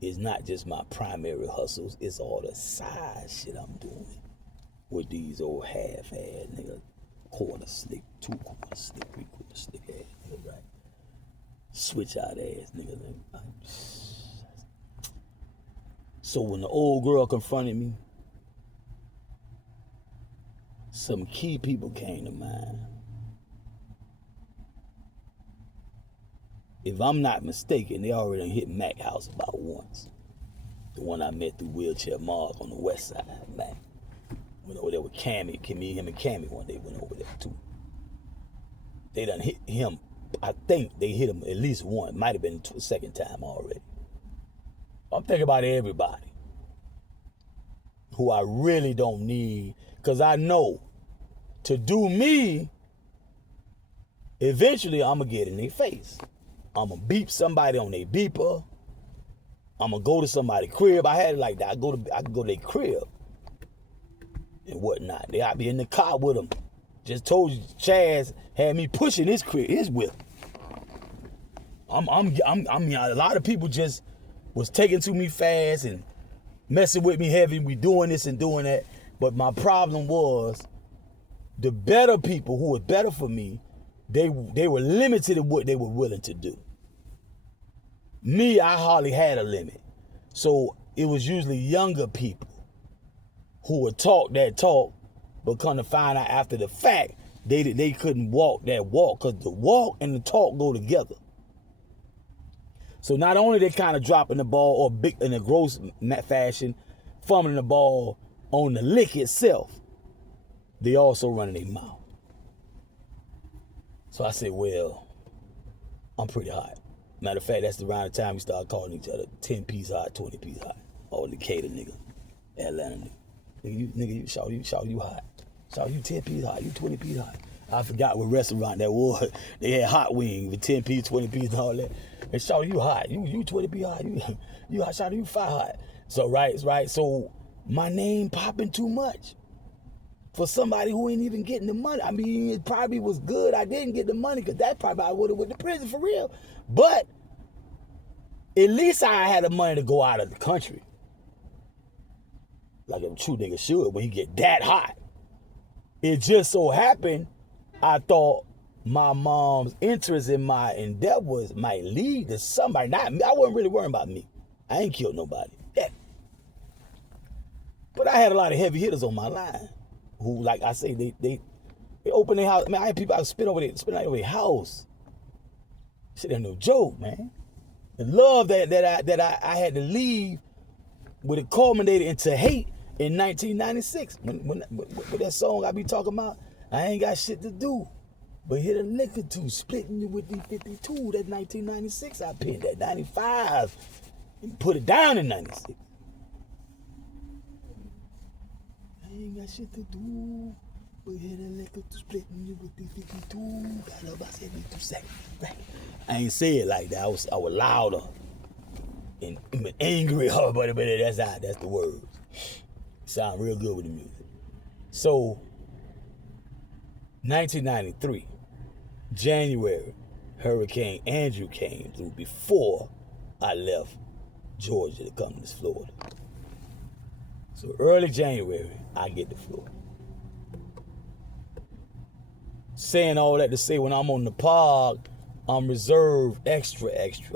It's not just my primary hustles, it's all the side shit I'm doing with these old half-ass niggas. Quarter slick, 2 quarter slick, 3 quarter slick ass niggas, right? Switch out ass niggas. So when the old girl confronted me, some key people came to mind. If I'm not mistaken, they already hit Mac house about once. The one I met through Wheelchair Mark on the west side, Mac. Went over there with Cammy. Him and Cammy one day went over there too. They done hit him. I think they hit him at least one. Might have been the second time already. I'm thinking about everybody who I really don't need, because I know to do me, eventually I'm going to get in their face. I'm going to beep somebody on their beeper. I'm going to go to somebody's crib. I had it like that. I can go to their crib and whatnot. I be in the car with them. Just told you, Chaz had me pushing his whip. A lot of people just was taking to me fast and messing with me heavy. We doing this and doing that. But my problem was the better people who were better for me, they were limited in what they were willing to do. Me, I hardly had a limit. So it was usually younger people who would talk that talk, but come to find out after the fact, they couldn't walk that walk, because the walk and the talk go together. So not only they kind of dropping the ball or big in a gross fashion, fumbling the ball on the lick itself, they also running their mouth. So I said, well, I'm pretty hot. Matter of fact, that's around the time we started calling each other 10-piece hot, 20-piece hot. All Decatur nigga, Atlanta nigga. You shout you hot. Shout you 10-piece hot, you 20-piece hot. I forgot what restaurant that was. They had hot wings with 10-piece, 20-piece and all that. And shout you hot, you 20-piece hot, you hot, shout you 5 hot. So right. So my name popping too much for somebody who ain't even getting the money. I mean, it probably was good I didn't get the money, because that probably I would have went to prison for real. But at least I had the money to go out of the country. Like a true nigga should when he get that hot. It just so happened, I thought my mom's interest in my endeavors might lead to somebody. Not me. I wasn't really worrying about me. I ain't killed nobody. Yeah. But I had a lot of heavy hitters on my line who, like I say, they open their house. Man, I had people out spit over their house. Shit ain't no joke, man. The love that I had to leave would have culminated into hate in 1996. When that song I be talking about, I ain't got shit to do but hit a lick or two, splitting you with the 52. That 1996 I pinned that 95 and put it down in 96. I ain't got shit to do but hit a lick or two, splitting you with the 52. Got up about 72 seconds. Right. I ain't say it like that. I was louder and angry, but that's the words. Sound real good with the music. So 1993, January, Hurricane Andrew came through before I left Georgia to come to Florida. So early January, I get to Florida. Saying all that to say, when I'm on the pod, I'm reserved extra.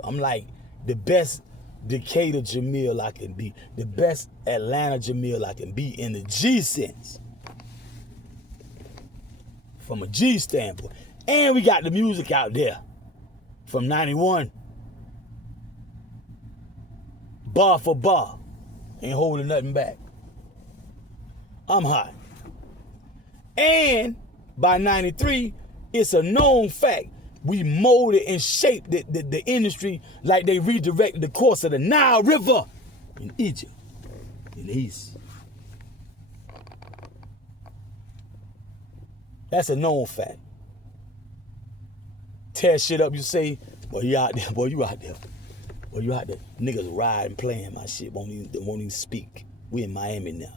I'm like the best Decatur Jamil I can be, the best Atlanta Jamil I can be in the G sense. From a G standpoint. And we got the music out there from 91. Bar for bar. Ain't holding nothing back. I'm hot. And by 93, it's a known fact. We molded and shaped the industry like they redirected the course of the Nile River in Egypt, in the East. That's a known fact. Tear shit up, you say, boy, you out there, boy, you out there. Boy, you out there. Niggas riding, playing my shit, won't even speak. We in Miami now.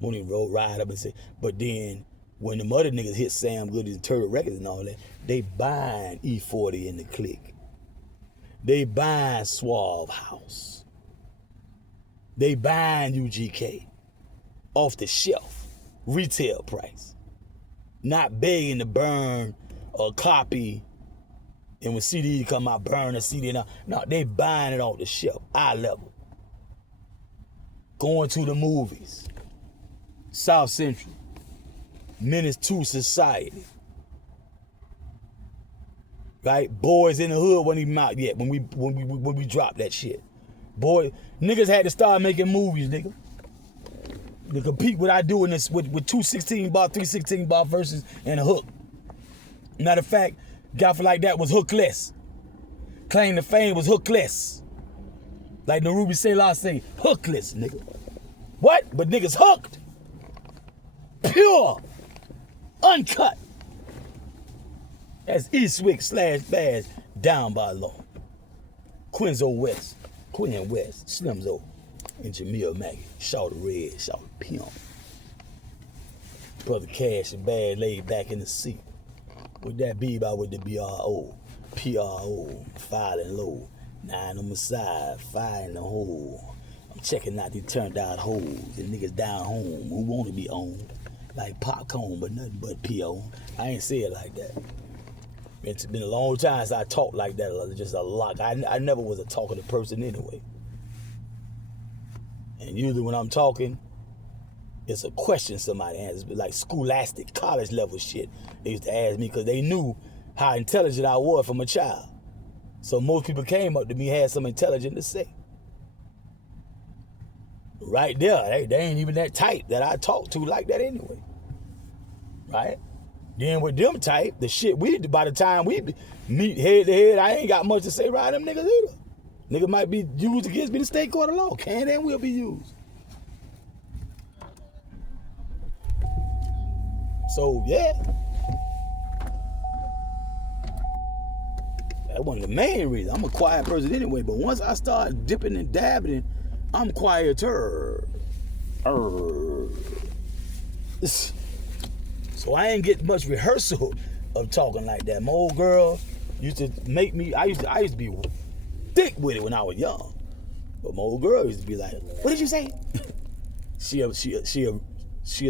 Won't even ride up and say, but then when the other niggas hit Sam Goody and Turtle Records and all that, they buying E40 in the clique. They buying Suave House. They buying UGK off the shelf, retail price. Not begging to burn a copy, and when CD come out, burn a CD. No, they buying it off the shelf, eye level. Going to the movies, South Central, Menace to Society. Right? Boys in the Hood wasn't even out yet when we dropped that shit. Boy, niggas had to start making movies, nigga. To compete with I doing this with 2 16-bar, 3 16-bar verses and a hook. Matter of fact, Guy for Like That was hookless. Claim to Fame was hookless. Like the Ruby Selah say, hookless, nigga. What? But niggas hooked. Pure. Uncut. That's Eastwick / Bass down by law. Quinzo West, Quinn West, Slimzo, and Jamil Maggie. Shout to Red, shout to Pimp. Brother Cash and Bad laid back in the seat. With that B by with the BRO, PRO, filing low. 9 on my side, 5 in the hole. I'm checking out these turned out hoes and niggas down home who want to be owned. Like popcorn, but nothing but P.O. I ain't say it like that. It's been a long time since I talked like that, just a lot. I never was a talkative person anyway. And usually when I'm talking, it's a question somebody answers, like scholastic, college level shit. They used to ask me because they knew how intelligent I was from a child. So most people came up to me, had something intelligent to say. Right there, they ain't even that type that I talk to like that anyway. Right? Then with them type, the shit by the time we meet head to head, I ain't got much to say around them niggas either. Niggas might be used against me in the state court of law. Can and will be used. So yeah. That's one of the main reasons. I'm a quiet person anyway, but once I start dipping and dabbing, I'm quieter. So I ain't get much rehearsal of talking like that. My old girl used to make me, I used to be thick with it when I was young. But my old girl used to be like, what did you say? She'll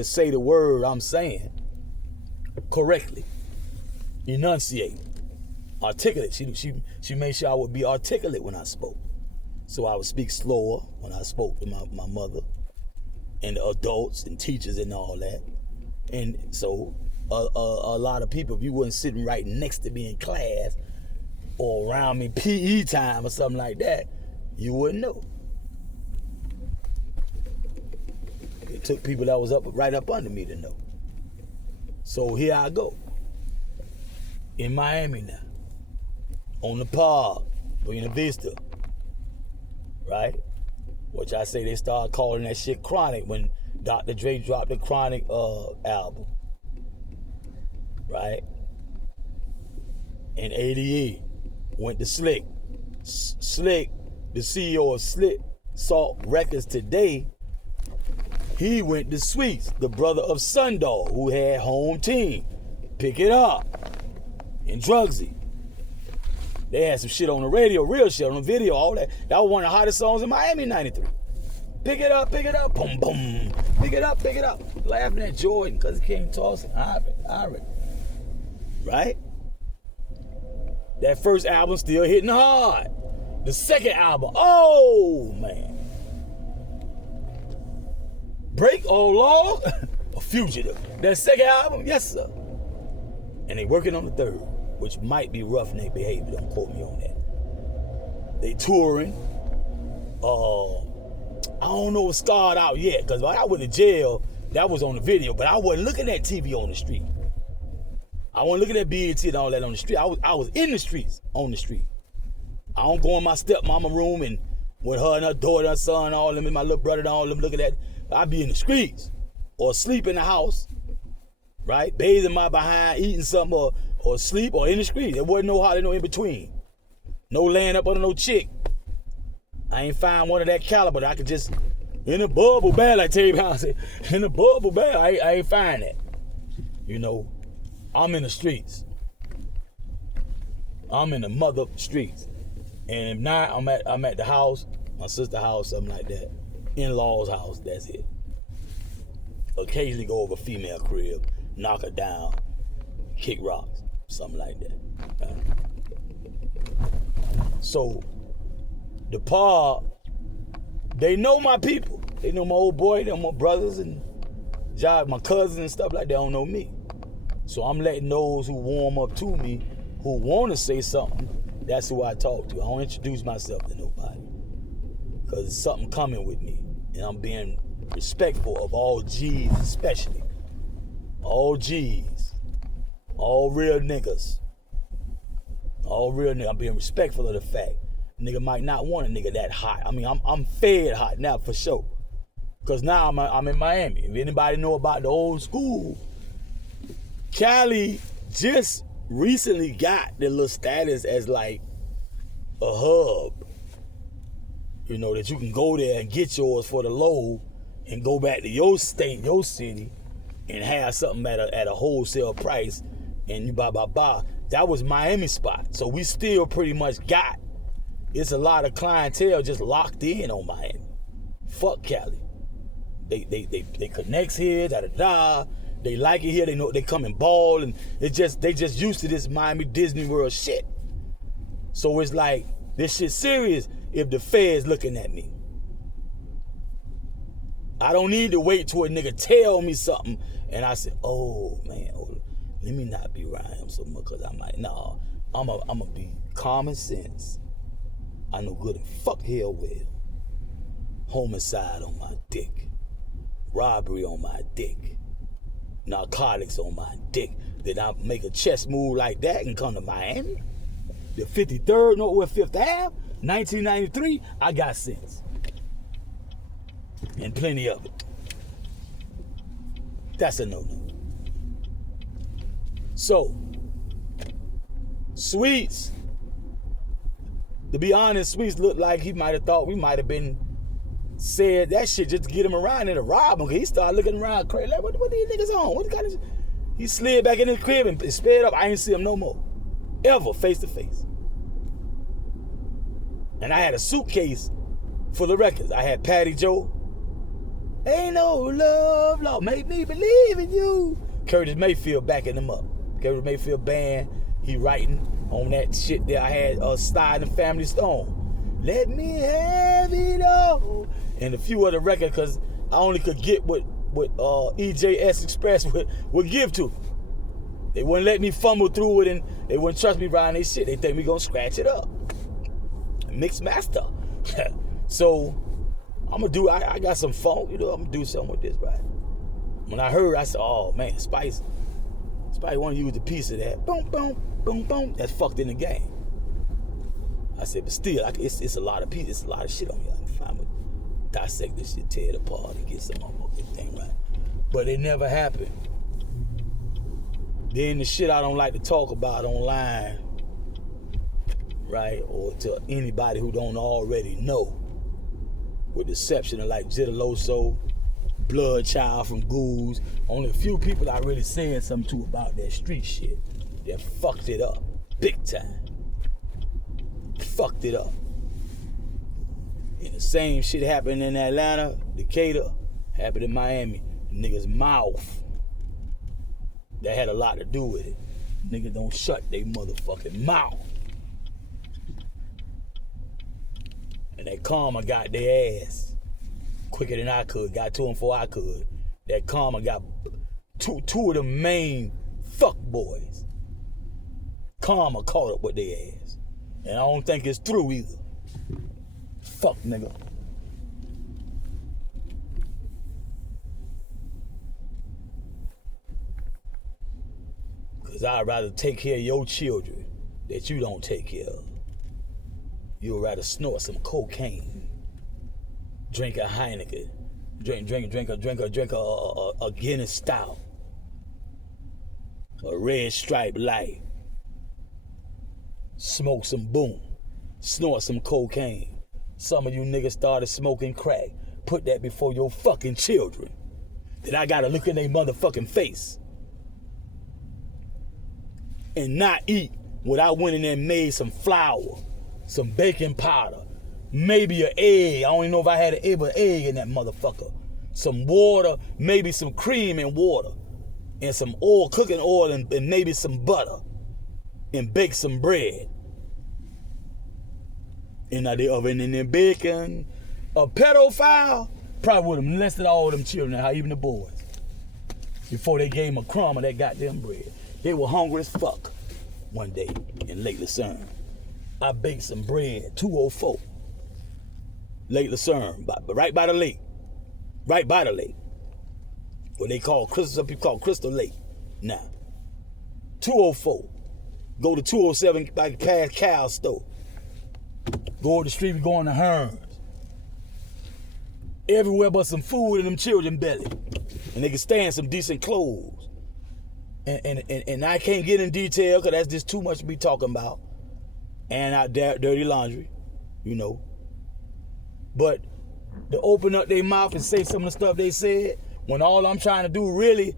say the word I'm saying correctly. Enunciate. Articulate. She made sure I would be articulate when I spoke. So I would speak slower when I spoke to my mother and the adults and teachers and all that. And so a lot of people, if you wasn't sitting right next to me in class or around me PE time or something like that, you wouldn't know. It took people that was right up under me to know. So here I go. In Miami now. On the park, Buena Vista. Right? Which I say they started calling that shit chronic when Dr. Dre dropped the Chronic album. Right? And ADE went to Slick. Slick, the CEO of Slick Salt Records today, he went to Sweets, the brother of Sundog, who had Home Team, Pick It Up, and Drugsy. They had some shit on the radio, real shit on the video, all that. That was one of the hottest songs in Miami in '93. Pick it up, boom, boom. Pick it up. Laughing at Jordan because he can't toss it. Ivory. Right? That first album still hitting hard. The second album, oh man. Break or Law, a fugitive. That second album, yes sir. And they working on the third, which might be Roughneck Behavior. Don't quote me on that. They touring. I don't know if Scarred out yet, because when I went to jail, that was on the video, but I wasn't looking at TV on the street. I wasn't looking at BET and all that on the street. I was in the streets, on the street. I don't go in my stepmama room and with her and her daughter, her son, all them, and my little brother and all them looking at it. I'd be in the streets or sleep in the house, right? Bathing my behind, eating something or sleep or in the street. There wasn't no hardly no in between. No laying up under no chick. I ain't find one of that caliber that I could just, in a bubble bag, like Terry Brown said, in a bubble bag, I ain't find that. You know, I'm in the streets. I'm in the mother streets. And if not, I'm at the house, my sister's house, something like that. In-laws' house, that's it. Occasionally go over a female crib, knock her down, kick rocks, something like that. Right? So, the par, they know my people. They know my old boy, they know my brothers and my cousins and stuff like that. They don't know me. So I'm letting those who warm up to me, who want to say something, that's who I talk to. I don't introduce myself to nobody. Because there's something coming with me. And I'm being respectful of all G's especially. All G's. All real niggas. All real niggas. I'm being respectful of the fact. Nigga might not want a nigga that hot. I mean, I'm fed hot now for sure. Because now I'm in Miami. If anybody know about the old school, Cali just recently got the little status as like a hub. You know, that you can go there and get yours for the low and go back to your state, your city, and have something at a wholesale price and you blah. That was Miami spot. So we still pretty much got, it's a lot of clientele just locked in on Miami. Fuck Cali. They connects here, da. They like it here. They know they come and ball, and they just used to this Miami Disney World shit. So it's like this shit serious if the Feds looking at me. I don't need to wait till a nigga tell me something and I say, oh man, let me not be around so much because I might. No, I'm a be common sense. I know good and fuck hell well. Homicide on my dick. Robbery on my dick. Narcotics on my dick. Did I make a chess move like that and come to Miami? The 53rd Northwest 5th Ave, 1993, I got sense. And plenty of it. That's a no-no. So, Sweets, to be honest, Sweets looked like he might have thought we might have been said that shit just to get him around and to rob him. He started looking around crazy. Like, what these niggas on? What kind of? He slid back in his crib and sped up. I ain't see him no more. Ever, face to face. And I had a suitcase full of records. I had Patty Joe. Ain't no love, Lord, make me believe in you. Curtis Mayfield backing him up. Curtis Mayfield band, he writing on that shit that I had Stein and Family Stone. Let me have it all. And a few other records, because I only could get what EJS Express would give to. They wouldn't let me fumble through it, and they wouldn't trust me around their shit. They think we gonna scratch it up. Mixed master. So I'm gonna do, I got some funk, I'm gonna do something with this, right? When I heard, I said, oh man, Spice wanna use a piece of that. Boom, boom, boom, boom. That's fucked in the game. I said, but still, it's a lot of pieces, it's a lot of shit on here. I'm fine with dissect this shit, tear it apart, and get some motherfucking thing right. But it never happened. Then the shit I don't like to talk about online, right, or to anybody who don't already know, with the exception of like Jitaloso, Bloodchild from Ghouls, only a few people I really saying something to about that street shit that fucked it up, big time. Fucked it up. And the same shit happened in Atlanta, Decatur, happened in Miami. Niggas' mouth. That had a lot to do with it. Niggas don't shut they motherfucking mouth. And that karma got their ass quicker than I could. Got to them before I could. That karma got two of the main fuck boys. Karma caught up with their ass. And I don't think it's through either. Fuck nigga. Cause I'd rather take care of your children that you don't take care of. You'd rather snort some cocaine, drink a Heineken, drink a Guinness Stout, a Red Stripe Light, smoke some boom, snort some cocaine. Some of you niggas started smoking crack. Put that before your fucking children. That I gotta look in their motherfucking face and not eat what I went in there and made some flour, some baking powder, maybe an egg. I don't even know if I had an egg in that motherfucker. Some water, maybe some cream and water, and some oil, cooking oil, and maybe some butter, and bake some bread. In the oven and then bacon. A pedophile probably would have molested all them children, even the boys, before they gave them a crumb of that goddamn bread. They were hungry as fuck one day in Lake Lucerne. I baked some bread, 204. Lake Lucerne, right by the lake. Right by the lake. What they call Crystal, some people call Crystal Lake. Now, 204. Go to 207 by past Cal's store. Go to the street, we going to Hearns. Everywhere but some food in them children belly. And they can stand some decent clothes. And I can't get in detail because that's just too much to be talking about. And out there, dirty laundry, But to open up their mouth and say some of the stuff they said, when all I'm trying to do really,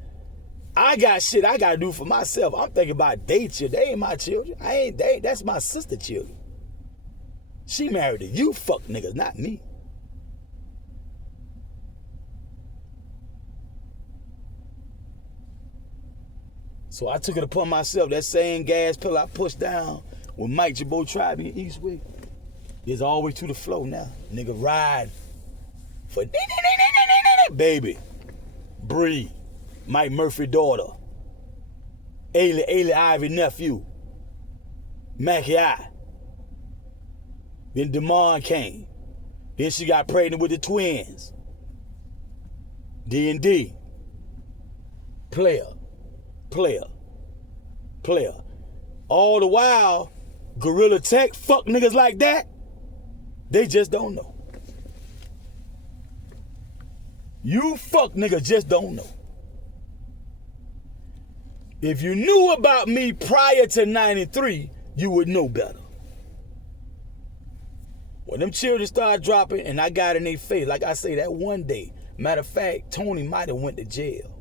I got shit I got to do for myself. I'm thinking about their children. They ain't my children. That's my sister's children. She married to you fuck niggas, not me. So I took it upon myself, that same gas pedal I pushed down when Mike Jabot tried me in Eastwick is always to the flow now. Nigga ride for baby, Bree, Mike Murphy daughter, Ailey Ivy nephew, Mackie I. Then Damon came. Then she got pregnant with the twins. D&D. Player. All the while, Gorilla Tech fuck niggas like that, they just don't know. You fuck niggas just don't know. If you knew about me prior to 93, you would know better. When them children started dropping and I got in their face, like I say, that one day, matter of fact, Tony might have went to jail.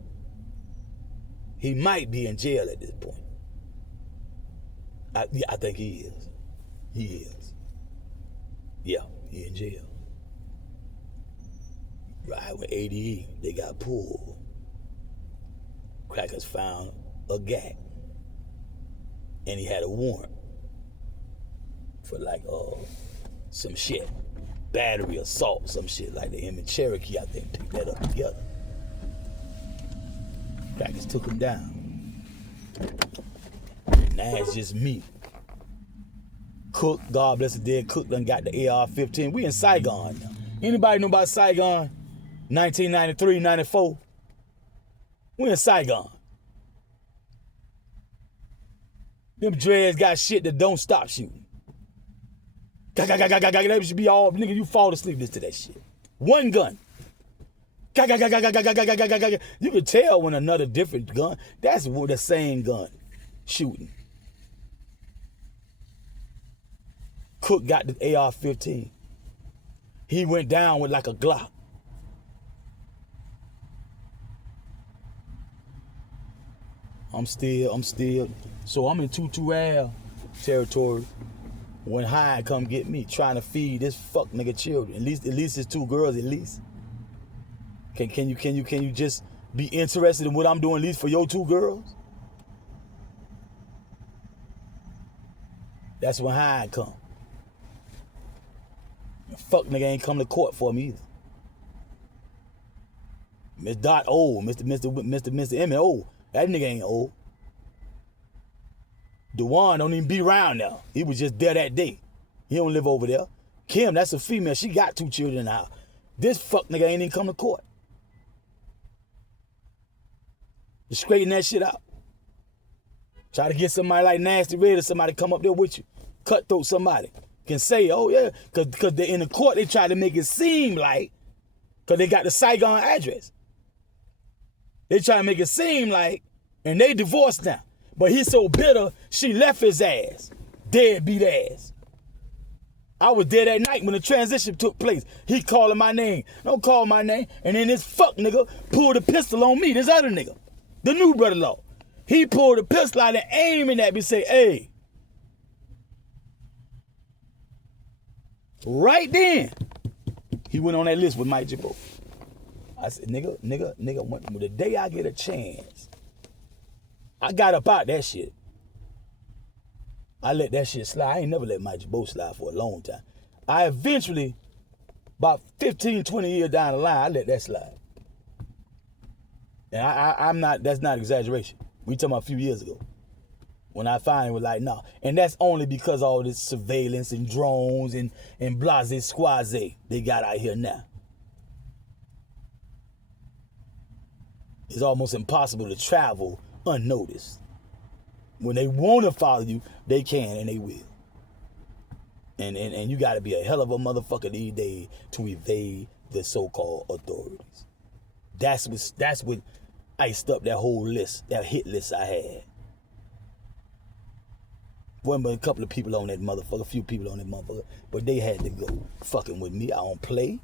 He might be in jail at this point. I think he is. He is. Yeah, he in jail. Right with ADE, they got pulled. Crackers found a gat. And he had a warrant for like some shit. Battery, assault, some shit like that. Him and Cherokee, I think, picked that up together. Crackers took him down. Now it's just me. Cook, God bless the dead, Cook done got the AR-15. We in Saigon now. Anybody know about Saigon? 1993, 94? We in Saigon. Them dreads got shit that don't stop shooting. That should be all, nigga, you fall asleep listen to that shit. One gun. You can tell when another different gun, that's the same gun shooting. Cook got the AR-15. He went down with like a Glock. I'm still. So I'm in Tutu territory when Hyde come get me, trying to feed this fuck nigga children. At least it's two girls at least. Can you just be interested in what I'm doing at least for your two girls? That's when Hyde come. The fuck nigga ain't come to court for me either. Miss Dot old, Mr. Emmett old. That nigga ain't old. Dewan don't even be around now. He was just there that day. He don't live over there. Kim, that's a female. She got two children in the house. This fuck nigga ain't even come to court. You straighten that shit out. Try to get somebody like Nasty Red or somebody come up there with you. Cutthroat somebody. Can say, oh yeah, because they're in the court, they try to make it seem like, because they got the Saigon address. They try to make it seem like, and they divorced now. But he's so bitter, she left his ass. Deadbeat ass. I was there that night when the transition took place. He calling my name. Don't call my name. And then this fuck nigga pulled a pistol on me, this other nigga. The new brother-in-law. He pulled a pistol out and aiming at me, say, hey. Right then, he went on that list with Mike Jabot. I said, nigga, the day I get a chance, I got up out that shit. I let that shit slide. I ain't never let Mike Jabot slide for a long time. I eventually, about 15, 20 years down the line, I let that slide. And I'm not, that's not exaggeration. We talking about a few years ago. When I finally was like, no. And that's only because all this surveillance and drones and blase squaze they got out here now. It's almost impossible to travel unnoticed. When they want to follow you, they can and they will. And you got to be a hell of a motherfucker these days to evade the so-called authorities. That's what iced up that whole list, that hit list I had. Wasn't but a couple of people on that motherfucker, a few people on that motherfucker, but they had to go fucking with me. I don't play.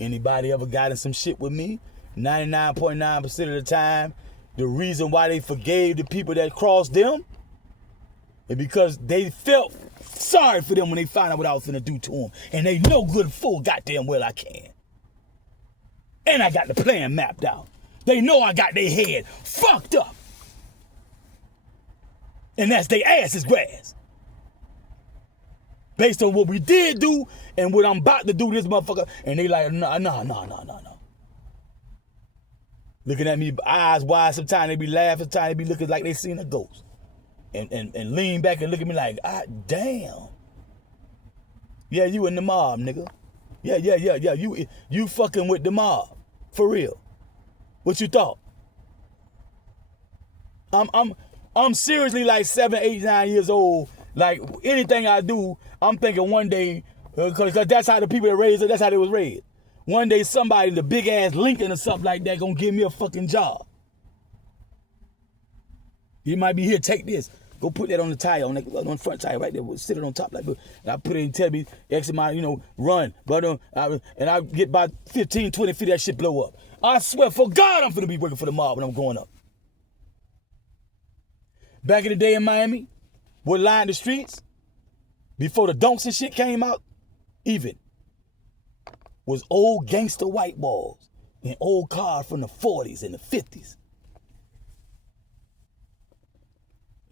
Anybody ever got in some shit with me? 99.9% of the time, the reason why they forgave the people that crossed them is because they felt sorry for them when they find out what I was finna do to them. And they know good full goddamn well I can. And I got the plan mapped out. They know I got their head fucked up. And that's their ass is grass. Based on what we did do and what I'm about to do this motherfucker. And they like, no. Looking at me, eyes wide, sometimes they be laughing, sometimes they be looking like they seen a ghost. And lean back and look at me like, damn. Yeah, you in the mob, nigga. Yeah. You fucking with the mob. For real. What you thought? I'm seriously like 7, 8, 9 years old. Like anything I do, I'm thinking one day, because that's how the people that raised it, that's how they was raised. One day somebody, the big ass Lincoln or something like that, gonna give me a fucking job. You might be here, take this. Go put that on the tire, on the front tire right there. Sit it on top like that. And I put it and tell me, X amount, run. And I get about 15, 20 feet, that shit blow up. I swear for God, I'm finna be working for the mob when I'm going up. Back in the day in Miami, would line the streets, before the donks and shit came out, even, was old gangster white balls and old cars from the 40s and the 50s.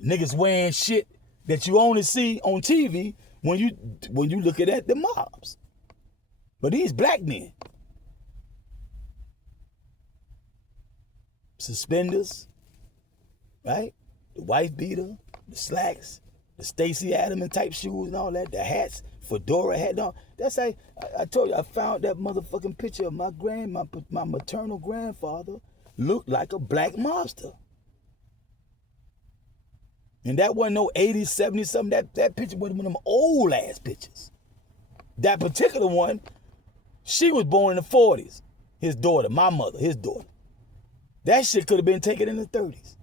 Niggas wearing shit that you only see on TV when you looking at the mobs. But these black men, suspenders, right? The wife beater, the slacks, the Stacey Adams type shoes and all that, the hats, fedora hat on. That's how I told you, I found that motherfucking picture of my maternal grandfather looked like a black mobster. And that wasn't no 80s, 70s, something. That picture was one of them old ass pictures. That particular one, she was born in the 40s. His daughter, my mother, his daughter. That shit could have been taken in the 30s.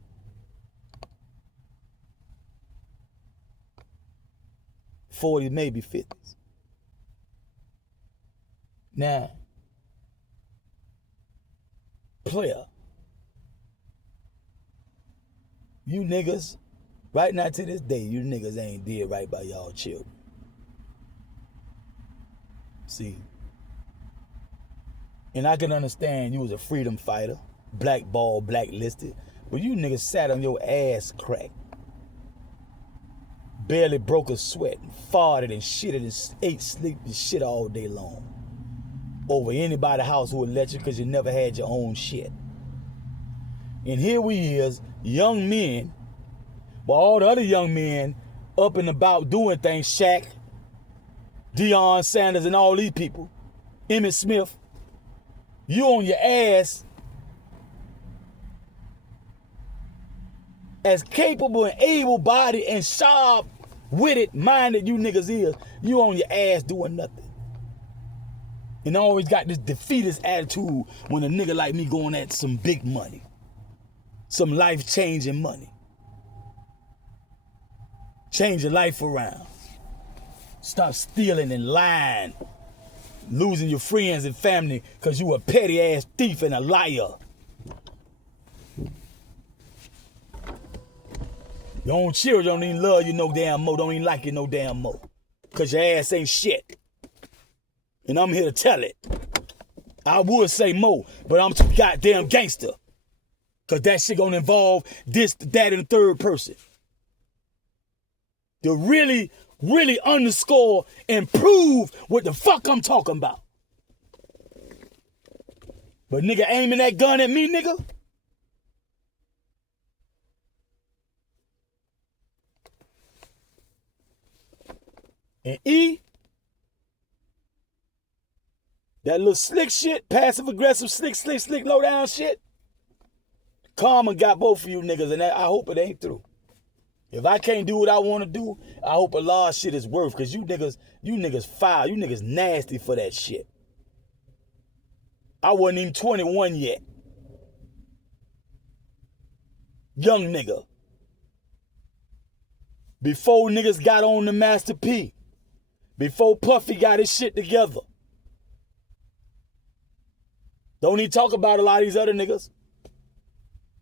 '40s, maybe 50s. Now, player, you niggas, right now to this day, you niggas ain't did right by y'all children. See? And I can understand you was a freedom fighter, blackballed, blacklisted, but you niggas sat on your ass crack. Barely broke a sweat, and farted and shitted and ate, sleep and shit all day long. Over anybody's house who would let you because you never had your own shit. And here we is, young men, but all the other young men up and about doing things, Shaq, Deion Sanders and all these people, Emmitt Smith, you on your ass as capable and able-bodied and sharp-witted minded you niggas is, you on your ass doing nothing. And I always got this defeatist attitude when a nigga like me going at some big money, some life-changing money. Change your life around. Stop stealing and lying, losing your friends and family because you a petty-ass thief and a liar. Your own children don't even love you no damn more, don't even like you no damn more. Because your ass ain't shit. And I'm here to tell it. I would say more, but I'm too goddamn gangster. Because that shit gonna involve this, that, and the third person. To really, really underscore and prove what the fuck I'm talking about. But nigga aiming that gun at me, nigga? And E, that little slick shit, passive aggressive, slick, low down shit, karma got both of you niggas, and I hope it ain't through. If I can't do what I want to do, I hope a lot of shit is worth, because you niggas foul, you niggas nasty for that shit. I wasn't even 21 yet. Young nigga. Before niggas got on the Master P. Before Puffy got his shit together. Don't even talk about a lot of these other niggas.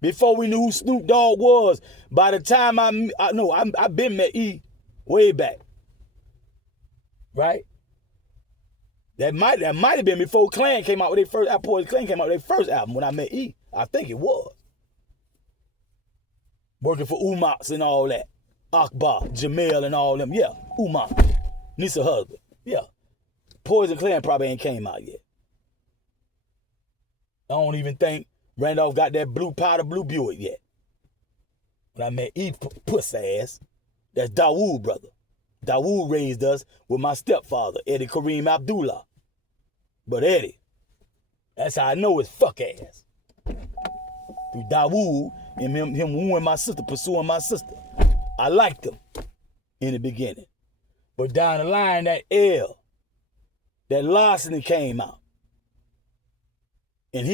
Before we knew who Snoop Dogg was. By the time I've been met E way back. right? That might have been before Clan came out with their first album. Poison Clan came out with their first album when I met E. I think it was. Working for Umax and all that. Akbar, Jamel and all them. Yeah, Umax. Nisa husband. Yeah. Poison Clan probably ain't came out yet. I don't even think Randolph got that blue Buick yet. When I met E puss ass, that's Dawood brother. Dawood raised us with my stepfather, Eddie Kareem Abdullah. But Eddie, that's how I know his fuck ass. Through Dawood and him wooing my sister, pursuing my sister. I liked him in the beginning. But down the line, that larceny came out. And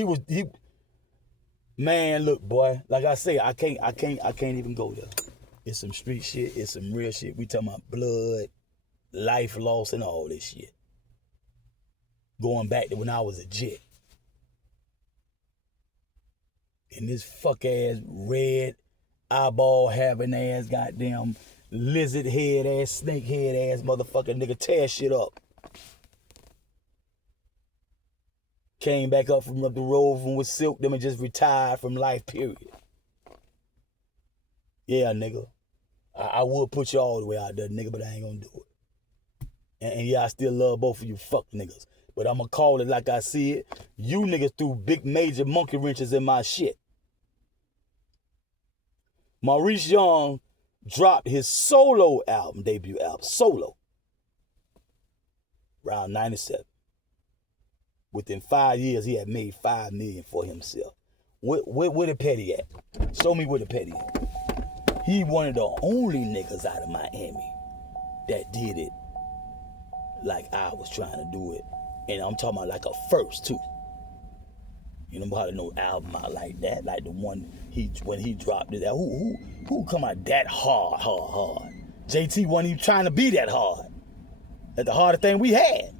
man, look, boy, like I say, I can't even go there. It's some street shit, it's some real shit. We talking about blood, life loss, and all this shit. Going back to when I was a jit. And this fuck ass red eyeball having ass goddamn lizard head ass, snake head ass motherfucking nigga tear shit up. Came back up from up the road from with Silk them and just retired from life, period. Yeah, nigga. I would put you all the way out there, nigga, but I ain't gonna do it. And yeah, I still love both of you fuck niggas. But I'ma call it like I see it. You niggas threw big major monkey wrenches in my shit. Maurice Young dropped his solo album, debut album, solo, around 97. Within 5 years, he had made $5 million for himself. Where the Petty at? Show me where the Petty at. He one of the only niggas out of Miami that did it like I was trying to do it. And I'm talking about like a first, too. You know how to know album out like that? Like the one when he dropped it. Who come out that hard? JT wasn't even trying to be that hard. That's the hardest thing we had.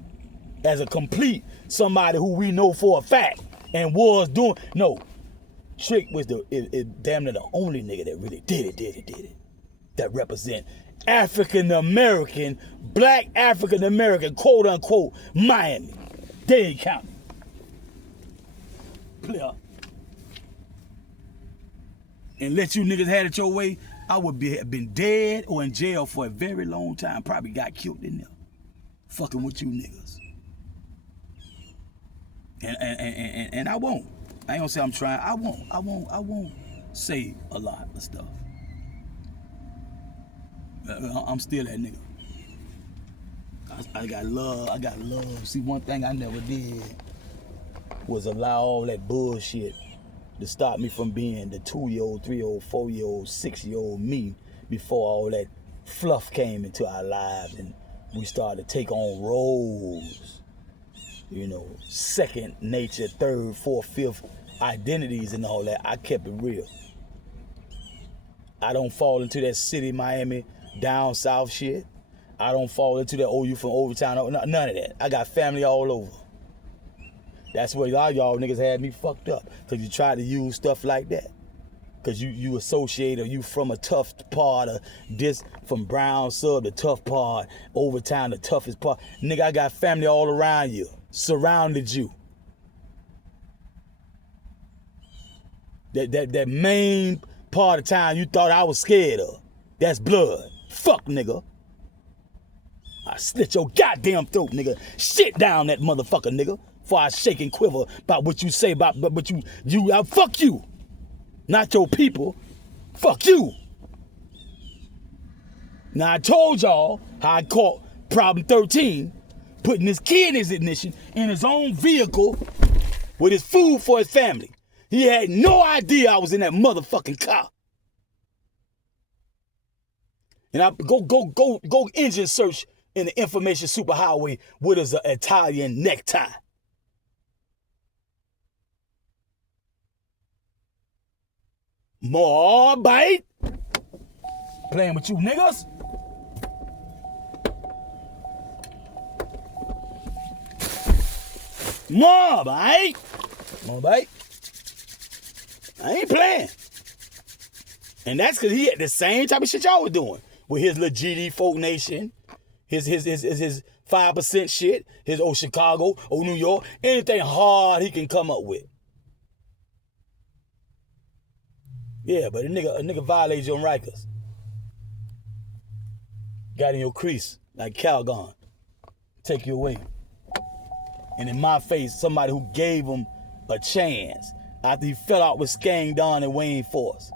As a complete somebody who we know for a fact and was doing. No. Trick was damn near the only nigga that really did it. That represent African-American, black African-American, quote unquote, Miami, Dade County. Player. And let you niggas had it your way, I would have been dead or in jail for a very long time. Probably got killed in there. Fucking with you niggas. And I won't. I ain't gonna say I'm trying. I won't say a lot of stuff. I'm still that nigga. I got love. See, one thing I never did was allow all that bullshit to stop me from being the 2-year-old, 3-year-old, 4-year-old, 6-year-old me before all that fluff came into our lives and we started to take on roles. You know, second nature, third, fourth, fifth identities and all that. I kept it real. I don't fall into that city, Miami, down south shit. I don't fall into that, you from Overtown, none of that. I got family all over. That's where a lot of y'all niggas had me fucked up, because you tried to use stuff like that. Because you associate, or you from a tough part of this, from Brown Sub, the tough part, Overtown, the toughest part. Nigga, I got family all around you, surrounded you. That main part of town you thought I was scared of, that's blood. Fuck, nigga. I slit your goddamn throat, nigga. Shit down that motherfucker, nigga. Before I shake and quiver about what you say about, but fuck you. Not your people. Fuck you. Now I told y'all how I caught Problem 13 putting his kid in his ignition in his own vehicle with his food for his family. He had no idea I was in that motherfucking car. And I go engine search in the information superhighway. What is an Italian necktie? Mob-bite? Playing with you niggas? Mob-bite? Mob-bite? I ain't playing. And that's because he had the same type of shit y'all was doing with his little GD Folk Nation, his 5% shit, his old Chicago, old New York, anything hard he can come up with. Yeah, but a nigga violates your Rikers. Got in your crease like Calhoun. Take you away. And in my face, somebody who gave him a chance after he fell out with Skang Don and Wayne Force.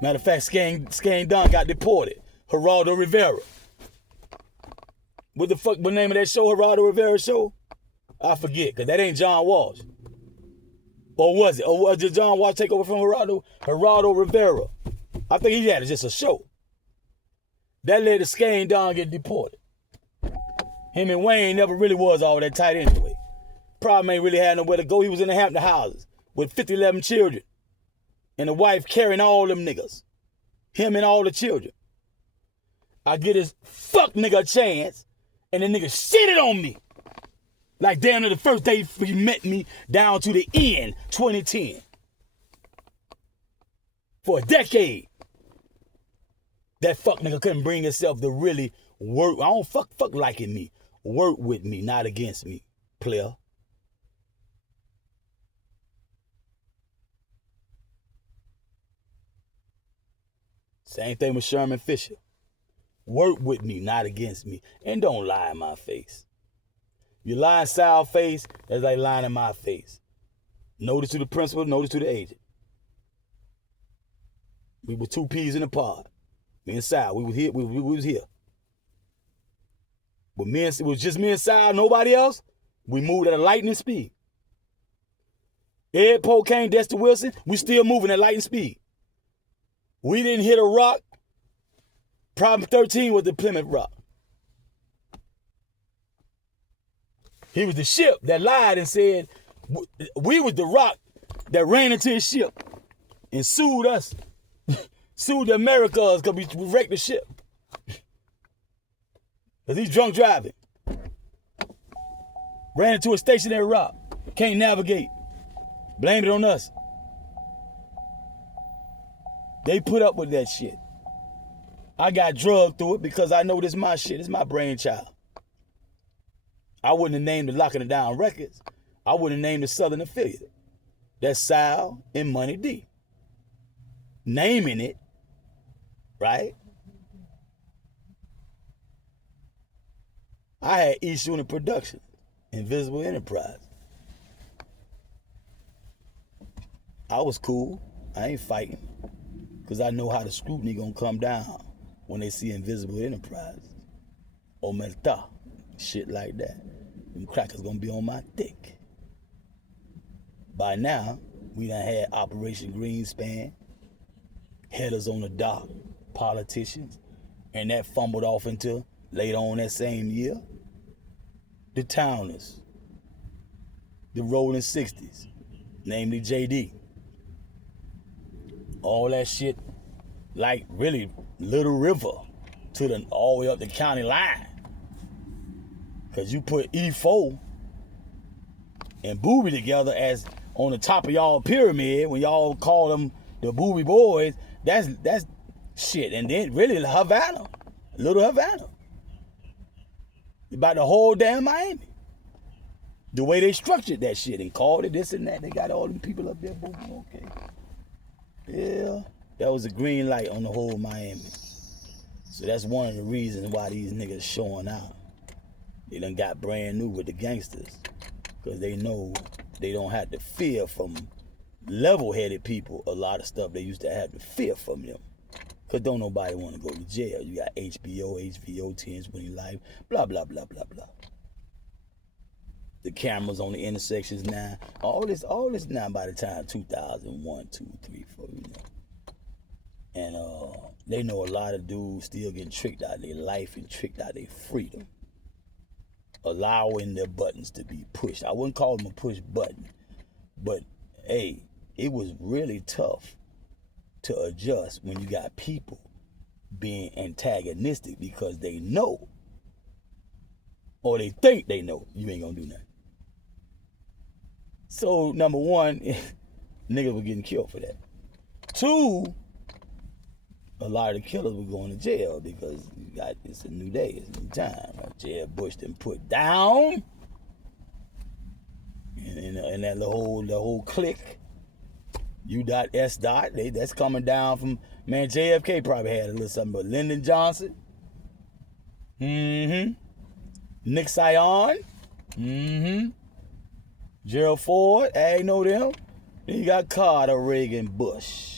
Matter of fact, Skang Don got deported. Geraldo Rivera. What the fuck the name of that show, Geraldo Rivera show? I forget, because that ain't John Walsh. Or was it? Or did John Walsh take over from Geraldo Rivera? I think he had just a show. That led to Skang Don get deported. Him and Wayne never really was all that tight anyway. Problem ain't really had nowhere to go. He was in the Hampton houses with 11 children. And the wife carrying all them niggas. Him and all the children. I get this fuck nigga a chance, and the nigga shitted on me. Like damn near the first day he met me down to the end, 2010. For a decade. That fuck nigga couldn't bring himself to really work. I don't fuck liking me. Work with me, not against me, player. Same thing with Sherman Fisher. Work with me, not against me. And don't lie in my face. You lie in Sal's face, that's like lying in my face. Notice to the principal, notice to the agent. We were two peas in a pod. Me and Sal, we was here. We was here. But it was just me and Sal, nobody else. We moved at a lightning speed. Ed Polkane, Dexter Wilson, we still moving at lightning speed. We didn't hit a rock. Problem 13 was the Plymouth Rock. He was the ship that lied and said we was the rock that ran into his ship and sued us. Sued the Americas because we wrecked the ship. Because he's drunk driving. Ran into a stationary rock. Can't navigate. Blame it on us. They put up with that shit. I got drugged through it because I know this is my shit. It's my brainchild. I wouldn't have named the Locking It Down Records. I wouldn't have named the Southern affiliate. That's Sal and Money D. Naming it, right? I had East Unit Production, Invisible Enterprise. I was cool. I ain't fighting. Because I know how the scrutiny gonna come down when they see Invisible Enterprise. Omerta. Shit like that. Them crackers gonna be on my dick. By now, we done had Operation Greenspan, headers on the dock, politicians, and that fumbled off into, later on that same year, the Towners, the Rolling 60s, namely JD. All that shit, like really Little River to the all the way up the county line. Cause you put E4 and Booby together as on the top of y'all pyramid when y'all call them the Booby Boys, that's shit. And then really Havana, Little Havana. About the whole damn Miami. The way they structured that shit and called it this and that, they got all them people up there, Booby, okay. Yeah, that was a green light on the whole Miami. So that's one of the reasons why these niggas showing out. They done got brand new with the gangsters. Because they know they don't have to fear from level-headed people a lot of stuff they used to have to fear from them. Because don't nobody want to go to jail. You got HVO, 1020 life, blah, blah, blah, blah, blah. The cameras on the intersections now. All this now by the time 2001, 2, 3, 4, you know. And they know a lot of dudes still getting tricked out of their life and tricked out of their freedom. Allowing their buttons to be pushed. I wouldn't call them a push button, but hey, it was really tough to adjust when you got people being antagonistic because they know or they think they know you ain't gonna do nothing. So number one, niggas were getting killed for that. Two, a lot of the killers were going to jail because it's a new day, it's a new time. Right? Jeb Bush done put down, and that the whole clique, U.S. That's coming down from, man, JFK probably had a little something, but Lyndon Johnson, Nick Sion, Gerald Ford, I know them. Then you got Carter, Reagan, Bush.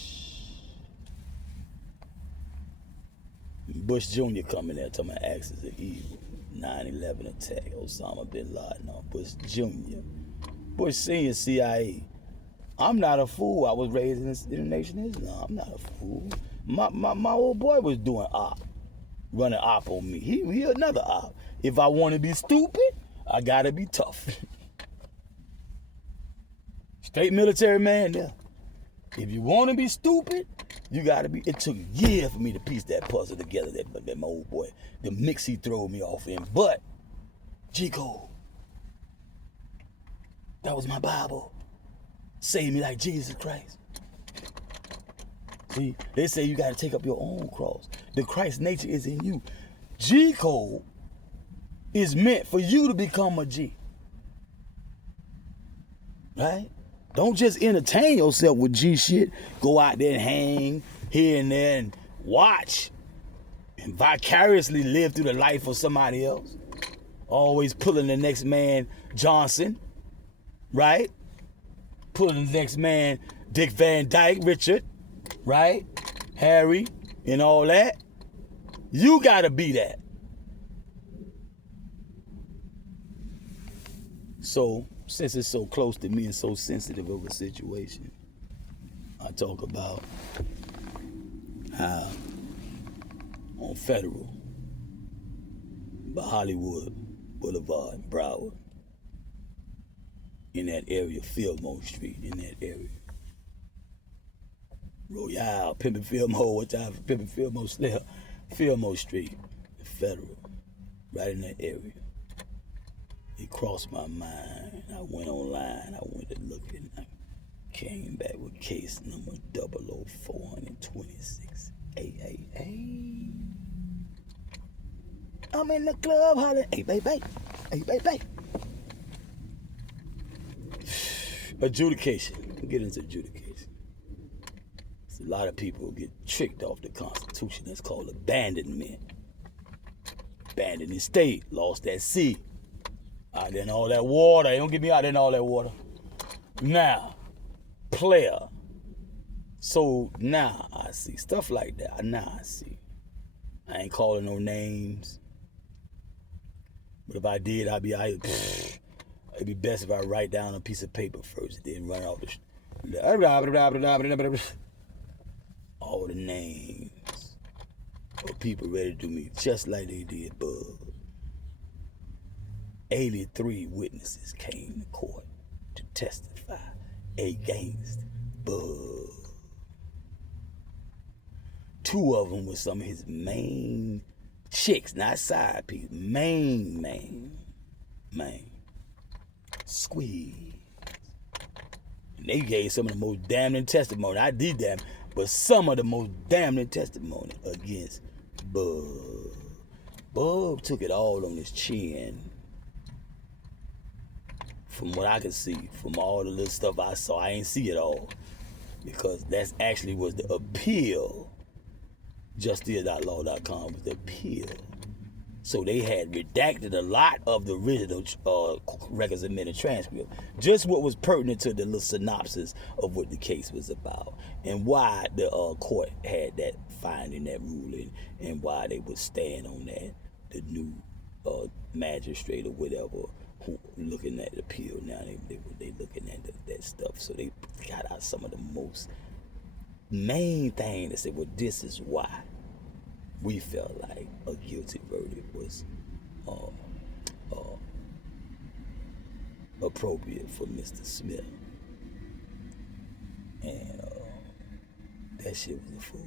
Bush Jr. coming there talking about axis of evil. 9/11 attack, Osama bin Laden. No, Bush Jr. Bush Senior, CIA. I'm not a fool. I was raised in the Nation of Islam. I'm not a fool. My old boy was doing op, running op on me. He another op. If I want to be stupid, I gotta be tough. Straight military man there. If you want to be stupid, you gotta be. It took years for me to piece that puzzle together. That my old boy, the mix he threw me off in. But G-Code, that was my Bible. Saved me like Jesus Christ. See, they say you gotta take up your own cross. The Christ nature is in you. G-Code is meant for you to become a G. Right? Don't just entertain yourself with G shit. Go out there and hang here and there and watch and vicariously live through the life of somebody else. Always pulling the next man Johnson, right? Pulling the next man Dick Van Dyke, Richard, right? Harry and all that. You gotta be that. So, since it's so close to me and so sensitive of a situation, I talk about how on Federal, by Hollywood Boulevard in Broward, in that area, Fillmore Street, in that area, Royale, Pimpin' Fillmore, what time for Pimpin' Fillmore Slayer, Fillmore Street, Federal, right in that area. It crossed my mind. I went online. I went to look and I came back with case number 00426 888. I'm in the club hollering, hey, baby, hey, baby. Adjudication. We'll get into adjudication. A lot of people get tricked off the Constitution. That's called abandonment. Abandoned in state, lost at sea. Out there in all that water. Don't get me out there in all that water. Now, player. So now I see stuff like that. Now I see. I ain't calling no names. But if I did, I'd be out here. It'd be best if I write down a piece of paper first, then run off all the names of people ready to do me just like they did Bud. 83 witnesses came to court to testify against Bud. 2 of them were some of his main chicks, not side pieces, main. Squeeze. And they gave some of the most damning testimony. I did that, but some of the most damning testimony against Bub. Bub took it all on his chin. From what I could see, from all the little stuff I saw, I ain't see it all. Because that's actually was the appeal. Justice.law.com was the appeal. So they had redacted a lot of the original records and minute transcript. Just what was pertinent to the little synopsis of what the case was about. And why the court had that finding, that ruling, and why they would stand on that. The new magistrate or whatever who looking at the appeal now, they looking at that stuff. So they got out some of the most main thing that said, well, this is why we felt like a guilty verdict was appropriate for Mr. Smith. And that shit was a fool.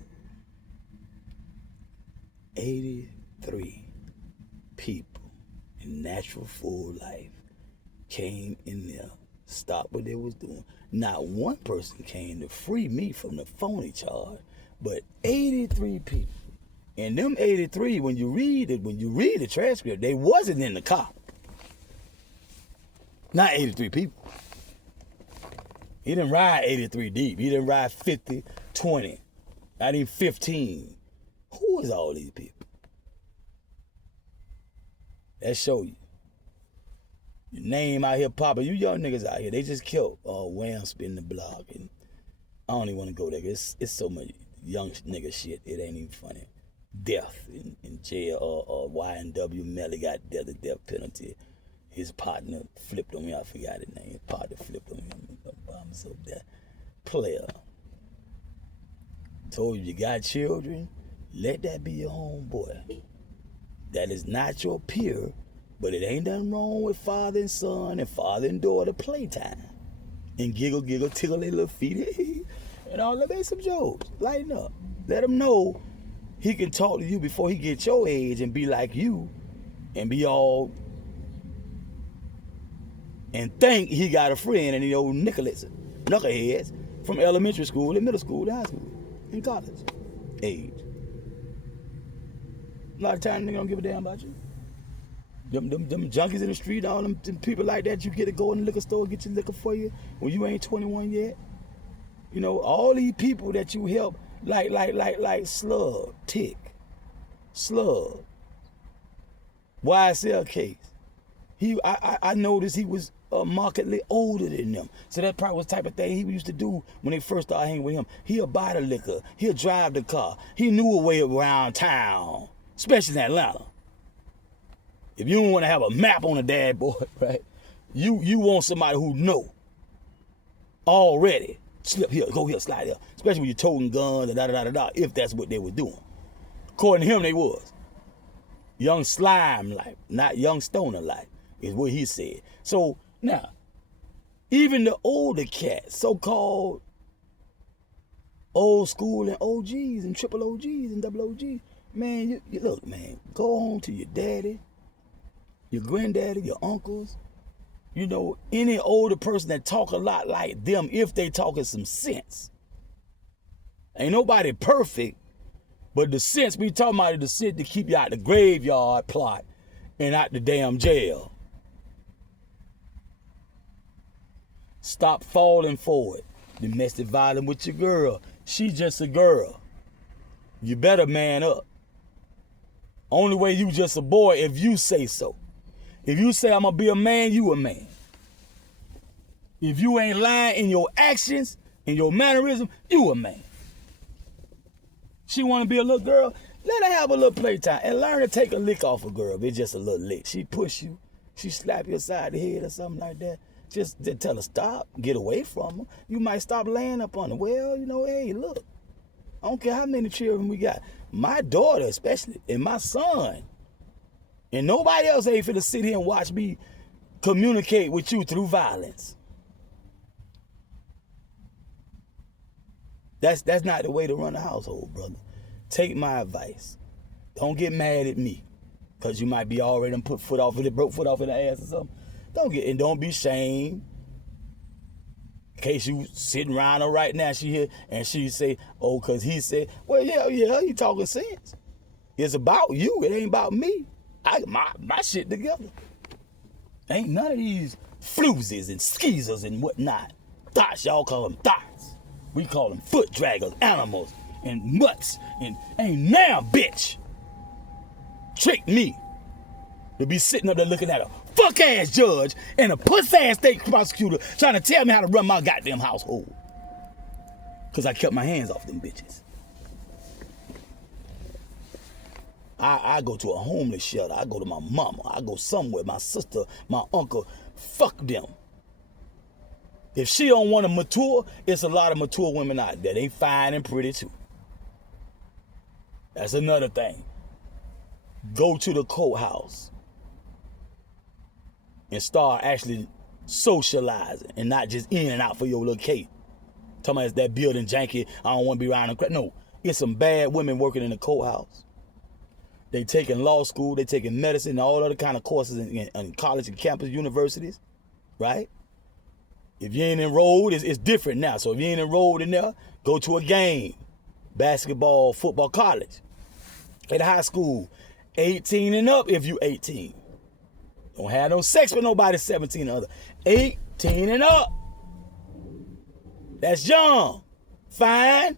83 people in natural full life came in there, stopped what they was doing. Not one person came to free me from the phony charge, But 83 people. And them 83, when you read the transcript, they wasn't in the car. Not 83 people. He didn't ride 83 deep. He didn't ride 50, 20, not even 15. Who is all these people? That show you. Your name out here popping. You young niggas out here, they just killed Wham spin the block. And I don't even want to go there. It's so much young nigga shit. It ain't even funny. Death in jail. Y&W Melly got death penalty. His partner flipped on me. I forgot his name. His partner flipped on him. Bombs up there. Player. Told you got children. Let that be your homeboy. That is not your peer, but it ain't nothing wrong with father and son and father and daughter playtime. And giggle, tickle their little feet. And all that, make some jokes. Lighten up. Let him know he can talk to you before he gets your age and be like you and be all and think he got a friend and the old knuckleheads from elementary school and middle school and high school and college age. A lot of times they don't give a damn about you. Them junkies in the street, all them people like that, you get to go in the liquor store, get your liquor for you when you ain't 21 yet. You know, all these people that you help, like Slug, Tick, Slug, YSL case. I noticed he was markedly older than them. So that probably was the type of thing he used to do when they first started hanging with him. He'll buy the liquor. He'll drive the car. He knew a way around town, especially in Atlanta. If you don't want to have a map on a dad boy, right? You want somebody who know already. Slip here, go here, slide here. Especially when you're toting guns and da-da-da-da-da, if that's what they were doing. According to him, they was. Young slime life, not young stoner life, is what he said. So, now, even the older cats, so-called old school and OGs and triple OGs and double OGs, man, you look, man, go home to your daddy, your granddaddy, your uncles, you know, any older person that talk a lot like them if they talking some sense. Ain't nobody perfect, but the sense we talking about is the sense to keep you out the graveyard plot and out the damn jail. Stop falling for it. Domestic violence with your girl. She just a girl. You better man up. Only way you just a boy if you say so. If you say I'm gonna be a man, you a man. If you ain't lying in your actions, in your mannerism, you a man. She wanna be a little girl, let her have a little playtime and learn to take a lick off a girl. It's just a little lick. She push you, she slap you aside the head or something like that. Just tell her stop, get away from her. You might stop laying up on her. Well, you know, hey, look, I don't care how many children we got. My daughter especially, and my son, and nobody else ain't finna sit here and watch me communicate with you through violence. That's not the way to run a household, brother. Take my advice. Don't get mad at me, cause you might be already done broke foot off in the ass or something. Don't be shamed. In case you sitting around her right now, she here and she say, oh, cause he said, well, yeah, he talking sense. It's about you. It ain't about me. I got my shit together. Ain't none of these floozies and skeezers and whatnot. Thoughts, y'all call them thoughts. We call them foot draggers, animals, and mutts, and ain't now, bitch. Tricked me to be sitting up there looking at a fuck-ass judge and a puss-ass state prosecutor trying to tell me how to run my goddamn household. Because I kept my hands off them bitches. I go to a homeless shelter. I go to my mama. I go somewhere. My sister, my uncle. Fuck them. If she don't want to mature, it's a lot of mature women out there. They fine and pretty too. That's another thing. Go to the courthouse and start actually socializing and not just in and out for your little cake. Talking about it's that building janky, I don't want to be around the crowd. No, it's some bad women working in the courthouse. They taking law school, they taking medicine and all other kind of courses in college and campus universities, right? If you ain't enrolled, it's different now. So if you ain't enrolled in there, go to a game. basketball, football, college. At high school, 18 and up if you 18. Don't have no sex with nobody 17 or other. 18 and up. That's young. Fine.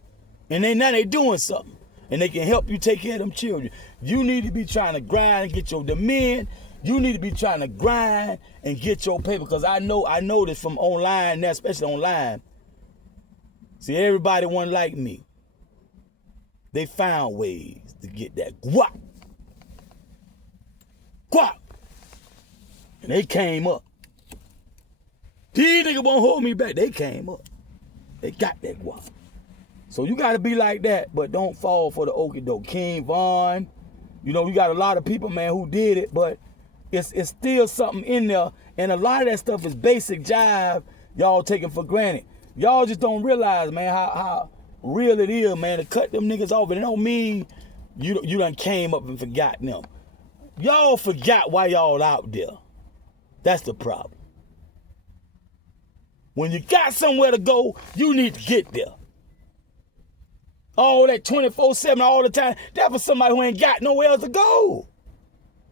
And now they doing something. And they can help you take care of them children. You need to be trying to grind and get the men. You need to be trying to grind and get your paper. Because I know this from online now, especially online. See, everybody wasn't like me. They found ways to get that guap. Guap. And they came up. These niggas won't hold me back. They came up. They got that guap. So you got to be like that, but don't fall for the okie doke. King Von, you know, you got a lot of people, man, who did it, but it's still something in there. And a lot of that stuff is basic jive y'all taking for granted. Y'all just don't realize, man, how real it is, man, to cut them niggas off. It don't mean you done came up and forgot them. Y'all forgot why y'all out there. That's the problem. When you got somewhere to go, you need to get there. All that 24/7 all the time, that's for somebody who ain't got nowhere else to go.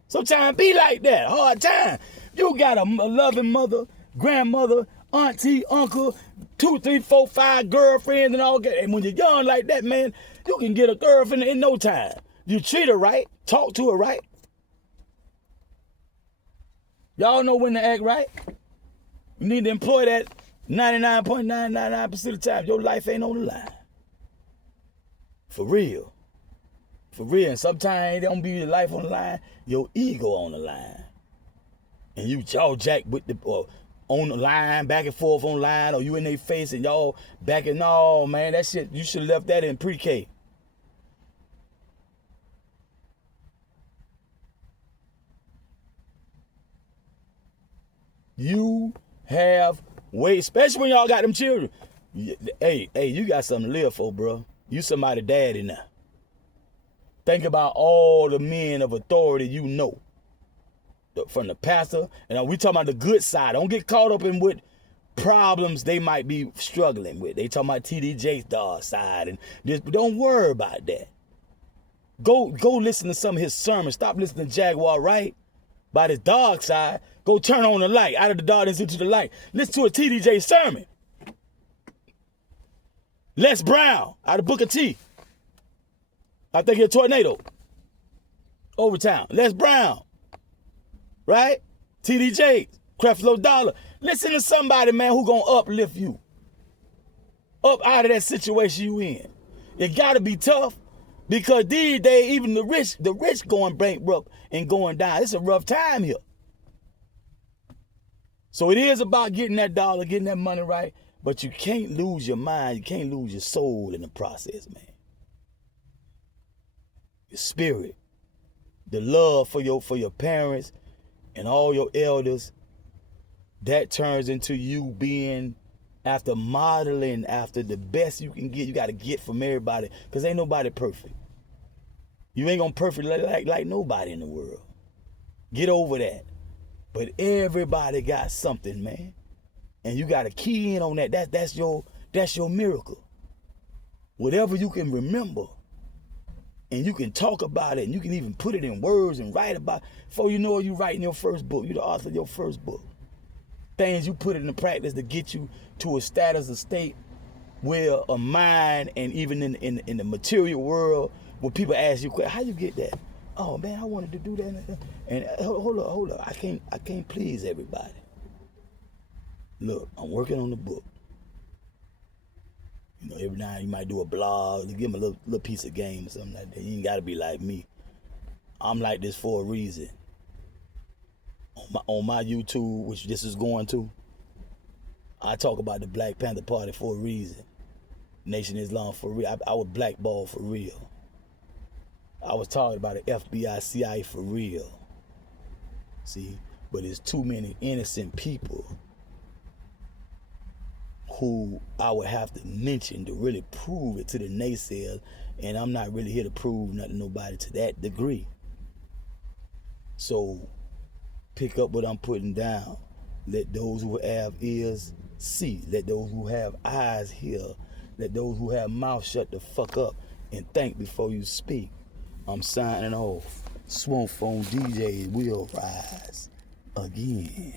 Sometimes be like that, hard time. You got a loving mother, grandmother, auntie, uncle, 2, 3, 4, 5 girlfriends and all that. And when you're young like that, man, you can get a girlfriend in no time. You treat her right, talk to her right. Y'all know when to act right. You need to employ that 99.999% of the time. Your life ain't on the line. For real. For real. And sometimes it don't be your life on the line, your ego on the line. And you jaw jack with on the line, back and forth on the line, or you in their face and y'all back and all, man, that shit, you should have left that in pre-K. You have weight, especially when y'all got them children. Hey, you got something to live for, bro. You somebody daddy now. Think about all the men of authority you know. From the pastor, and we talking about the good side. Don't get caught up in what problems they might be struggling with. They talking about TD Jakes' dark side, and just don't worry about that. Go listen to some of his sermons. Stop listening to Jaguar Wright about his dark side. Go turn on the light, out of the darkness into the light. Listen to a TD Jakes sermon. Les Brown, out of Booker T. I think he's a tornado. Overtime. Les Brown. Right? TD Jakes, Creflo Dollar. Listen to somebody, man, who gonna uplift you. Up out of that situation you in. It gotta be tough because these days, even the rich going bankrupt and going down. It's a rough time here. So it is about getting that dollar, getting that money right, but you can't lose your mind. You can't lose your soul in the process, man. Your spirit, the love for your parents and all your elders, that turns into you being after modeling after the best you can get. You got to get from everybody because ain't nobody perfect. You ain't gonna perfect like nobody in the world. Get over that. But everybody got something, man. And you got to key in on that. That's your miracle. Whatever you can remember. And you can talk about it, and you can even put it in words and write about it. Before you know it, you writing your first book. You the author of your first book. Things you put it into practice to get you to a status, a state where a mind, and even in the material world, where people ask you, how you get that? Oh man, I wanted to do that. And hold up. I can't please everybody. Look, I'm working on the book. You know, every now and you might do a blog, give them a little piece of game or something like that. You ain't got to be like me. I'm like this for a reason. On my YouTube, which this is going to, I talk about the Black Panther Party for a reason. Nation Islam for real. I was blackballed for real. I was talking about the FBI, CIA for real. See, but there's too many innocent people who I would have to mention to really prove it to the naysayers, and I'm not really here to prove nothing to nobody to that degree. So pick up what I'm putting down. Let those who have ears see. Let those who have eyes hear. Let those who have mouth shut the fuck up. and think before you speak. I'm signing off. Swamp Phone DJ will rise again.